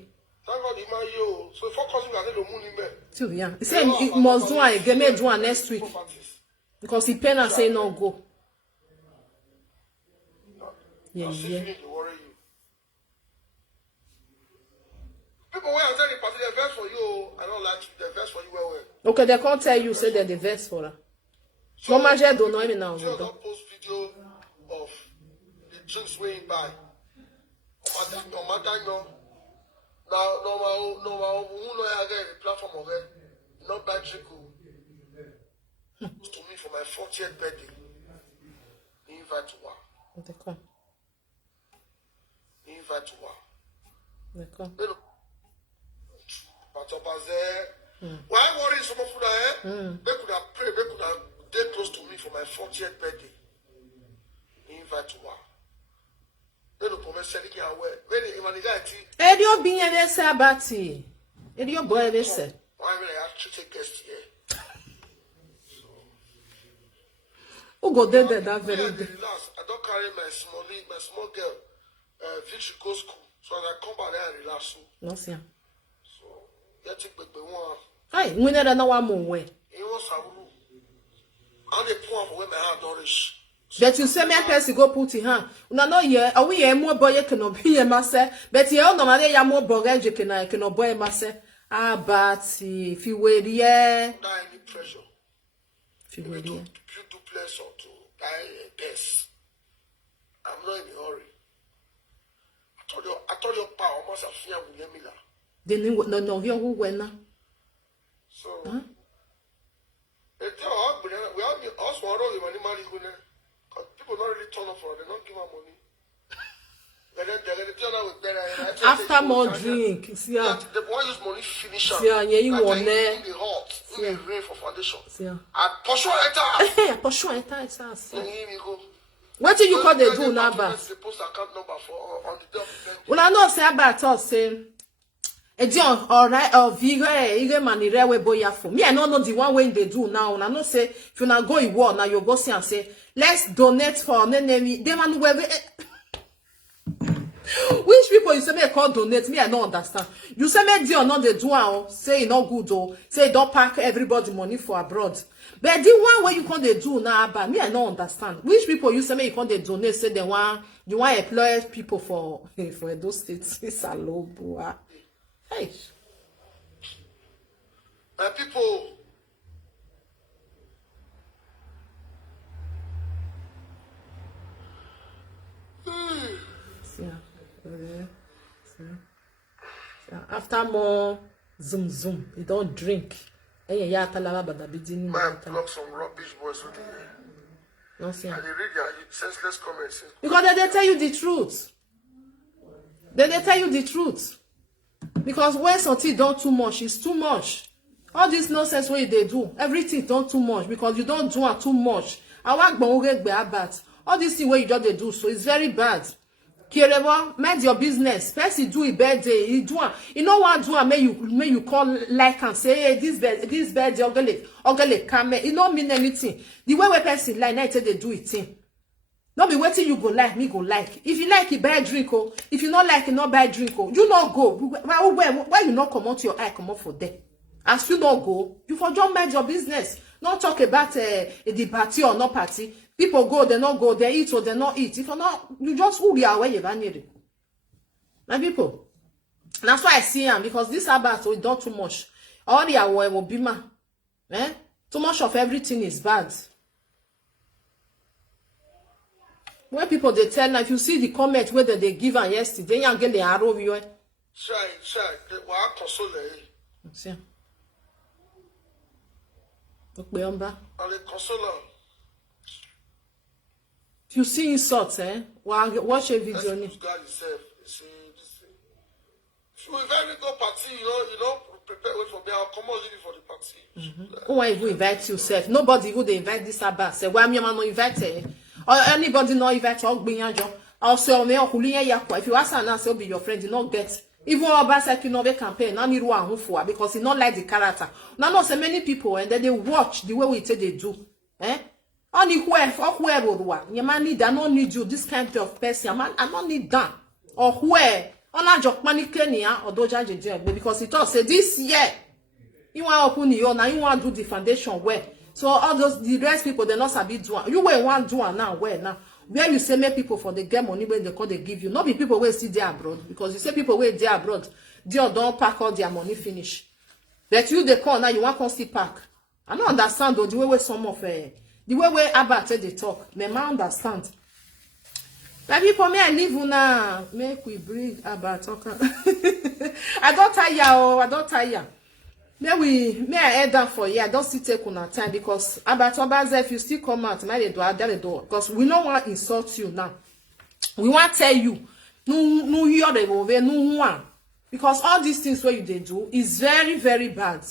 Thank God he marry you. So focus on the moon in there. Till yeah. He say he must do one again, may do one next week. Because he pen and say no go. Yeah, yeah. People when I tell the party they verse for you, I don't like the verse for you well. Okay, they can't tell you say that the verse for her. So much I don't know him now. You don't post video of the drinks we buy. No matter no. Now no who know I get the platform of it. Not buy drink. To me for my 40th birthday. Invite to one. They come. Invite to one. They come. Why worry some of them? They could have prayed, they could have stay close to me for my 40th birthday. Invite to one. They don't promise anything away. When the guy Edio binye de se abati. Edio boy de se. why will I actually take guests here? Who go there that very day? Relax. I don't carry my small girl. Victory go school. So I come back there and relax. No see. So you take baby one. Hey, we never know one more way. You want some. And the point for where my heart don't reach. But you say me person go put in hand. Una no ye, are we here more boy can be ye massa, but ye all normally ya more bogage can boy massa. Ah, but if you wait here. Not any pressure. If you wait here. You do pleasure to buy a guest. I'm not in a hurry. I told your power almost a fear with Lemila. Then no, you who went now. So, we also want to money money because people don't really turn up for it, they don't give her money. They turn up with better. After more drink, see ya. The boy use money finish up. See ya, yeah, you want there. In the hot, in the rain for foundation. See ya. I pursue enter. Hey, pursue enter. Go. What do you call the do now, ba? The post account number for on the door. Well, I know say about us say. John, alright, vigor manire we boya for me. I don't know the one way they do now. And I know say if you not go war now, you go see and say, let's donate for enemy. They man which people you say me call donate me, I don't understand. You say me deal not the do say it not good though. Say don't pack everybody money for abroad. But the one way you can't they do now, but me I don't understand. Which people you say me you can't they donate say they want you want employ people for those states. It's a low boy. Hey. My people. After more zoom, you don't drink. Hey, yeah, Man, block some rubbish boys with no, see. and they read their senseless comments. Because they tell you the truth. They tell you the truth. Because when something done too much, it's too much. All this nonsense way they do, everything done too much because you don't do it too much. I want all this thing where you just they do, so it's very bad. Kirebo, mind your business. Person do a birthday, you do it. You know what do may you call like and say, hey, this birthday ogele come. It don't mean anything. The way person like night they do it thing. Not be waiting you go like, me go like. If you like it, buy drink, oh. If you not like it, not buy drink, oh. You not go. Why you not come out your eye, come out for them? As you not go, you for just mind your business. Not talk about the party or not party. People go, they not go, they eat or they not eat. If you not, you just who they are where you van it. My people. That's why I see him, because this Sabbath we done too much. All the hour will be ma. Too much of everything is bad. When people they tell now, if you see the comment whether they give on yesterday, you get the arrow you. Shy, they were console. See. Look beyond that. And the consoler. If you see insults, watch a video. God himself. If you invite go party, you don't prepare for me. I'll come on leave for the party. Who even invite yourself? Nobody would invite this Sabbath. Say, why am I not invited? Or anybody not invite you? Also, if you ask an answer, be your friend, you not get. Even Obaseki no be campaign, na niru ahun for because he not like the character. Now, not so many people, and then they watch the way we say they do. Only where, your man need, I don't need you, this kind of person. I don't need that. Or where Ona jok panike ni ya odoja jeje because he thought say this year you want open your now you want do the foundation well. So all those the rest people they not sabi do. You will want do now where now where you say make people for the get money when they call they give you. Not be people will see there abroad because you say people will there abroad. They don't pack all their money finish. That you they call now you want to see pack. I don't understand though the way some of the way about they talk. Me ma understand. But people may I leave now. Make we bring about talk. I don't tire. May I add that for you. I don't see take on time because about if you still come out, may they do because we don't want to insult you now. We want to tell you no hear the over no one because all these things what you they do is very very bad.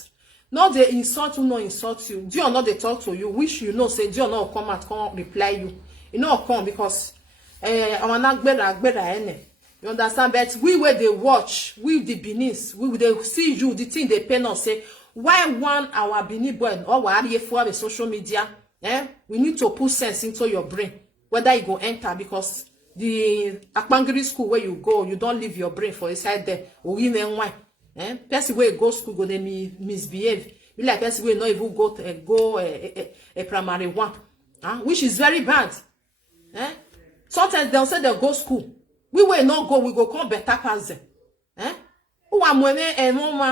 Not they insult you, no insult you. Do you not they talk to you? Wish you know say do you not come out come reply you. You know come because you understand? But we where they watch, we the Benis, we they see you, the thing they pen us say, why one our Bini boy or why for the social media? We need to put sense into your brain, whether you go enter because the Akpangiri school where you go, you don't leave your brain for inside there. Or even why? Person where go school go they misbehave. Be like person where not even go a primary one, which is very bad. Sometimes they'll say they'll go school. We will not go, we go come better pass them.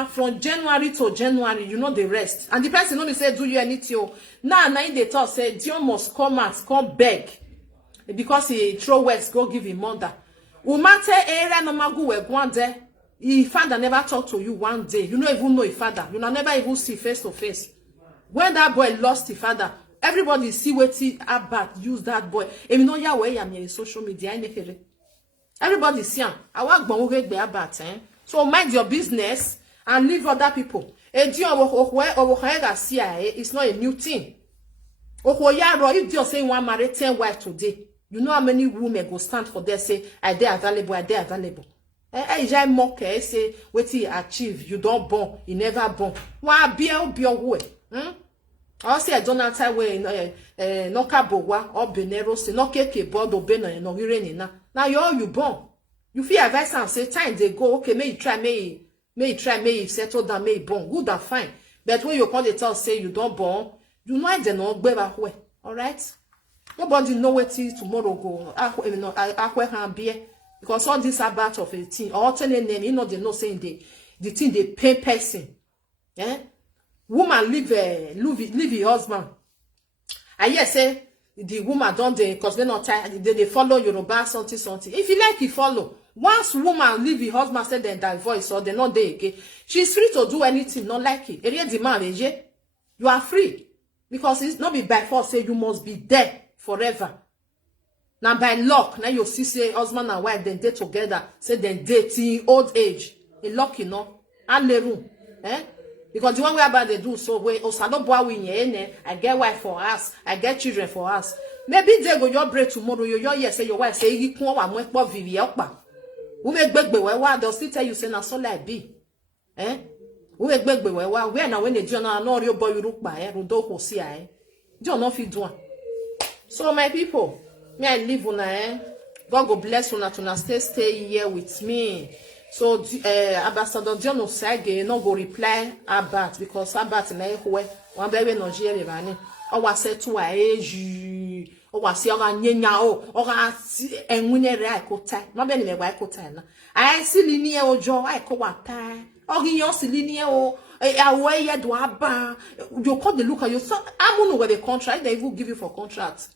From January to January, you know the rest. And the person only say, do you anything? Now they talk, say, Dion must come out, come beg. Because he throw words, go give him mother. Umate area no magu we one day. If father never talk to you one day, you don't even know his father. You never even see face to face. When that boy lost his father, everybody see what he about use that boy. If you know your way, I'm in social media. Everybody see him. I want to go about. So mind your business and leave other people. It's not a new thing. If you're saying one married 10 wives today, you know how many women go stand for there say, I they available, I they available. I mock say what he achieve. You don't born, you never born. Why be your way? I say I don't know way no kabowa or benero se no keke board or beno no na. Now you born. You feel advice and say time they go, okay, may you try, settle down, may born. Good and fine. But when you call the tell say you don't born, you know they no go back way. Alright? Nobody know what is tomorrow go. Because all this about of 18 or telling them, you know they know saying the thing they pay person. Woman leave your husband. I hear say the woman don't they because they not tired, they follow Yoruba something. If you like, you follow. Once woman leave your husband, say they divorce or they not there again, she's free to do anything, not like it. Area demand, you are free because it's not be by force. Say you must be there forever. Now by luck, now you see say husband and wife then date together. Say then dating old age. A luck, you know, and the room, Because the one way about they do so way I get wife for us, I get children for us. Maybe they go your break tomorrow, your say your wife say you come and wait for Vivi Okpa. Who make beg why they'll still tell you say na so like be. Who make beg why where now when they do not know your boy you look by Rodoko see do not feel do. So my people, may I live on God go bless you to stay here with me. So Ambassador John Osage no go reply about because about na ehwe one baby no jere bani o wa se to eju o wa se o ga nyenya o ga enwune re akota no be ni me gba akota na ai si lini e ojo ai ko wa ta o gi yon si lini e o awe ye do aba you call the look at you so amu no we the contract they will give you for contract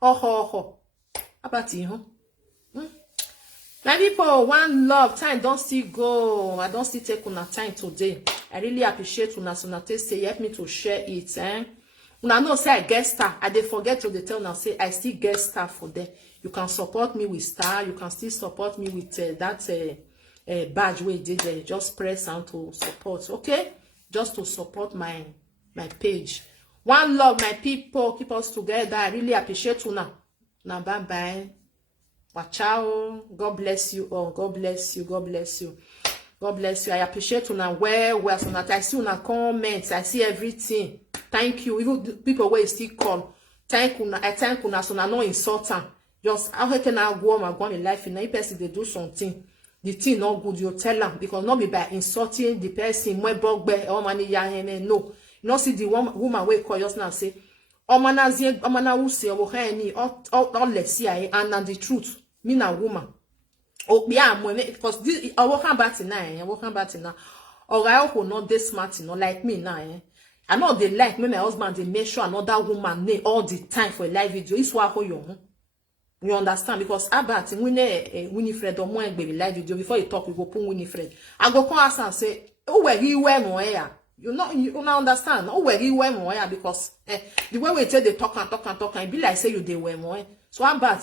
ho about you my people, one love time don't still go. I don't still take una time today. I really appreciate una so say help me to share it. Una know say I get star. I dey forget to tell now say I still get star for them. You can support me with star. You can still support me with that badge we did there. Just press on to support, okay? Just to support my page. One love, my people. Keep us together. I really appreciate una. Now bye bye. Ciao. God bless you all. God bless you. God bless you. God bless you. I appreciate you now. Well, so that I see you comments. I see everything. Thank you. Even people where still come. Thank you. I thank you now. So now no insulting. Just how can I go on my life in any person they do something. the thing not good, you tell them, because not be by insulting the person, no. You not see the woman will call us now say, Omana will say, all let's see, and the truth, me na woman. Oh, yeah, because this, I walk about it now, or I hope not this smart, like me now, I know they like me, my husband, they make sure another woman name all the time for a live video. It's what you understand? Because about Winifred or more baby live video before you talk, we go put Winifred. I go come ask and say, oh, where he wear more here? You don't understand. Oh, where he wear more here? Because the way we tell they talk and be like say you they wear more. So about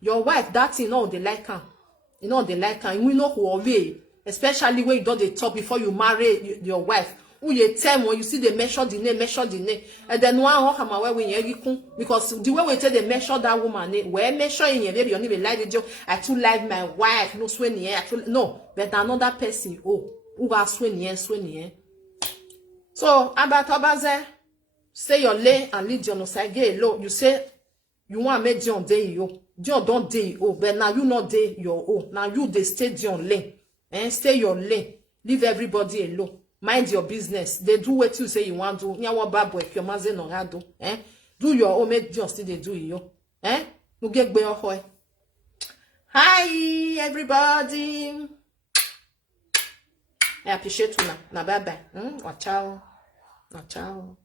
your wife, that you know they like her. You know they like her. We know who away, especially when you don't they talk before you marry your wife. Who you tell when you see they measure the name, and then one come away when you because the way we tell they measure that woman name, where measuring your baby, you need a live video. I too like my wife, no swing here, no, but another person, who are swing here. So about Obaze, say your lane and lead your no side gay low. You say you want to make John day yo, John don't day but now you not day your own. Now you they stay John lane, and stay your lane, leave everybody alone. Mind your business. They do what you say you want to. Nyawa babu if your mazen no hado. Do your own, make just they do you. No get be hoy. Hi everybody. I appreciate you na. Na bye bye. Ciao. Ciao.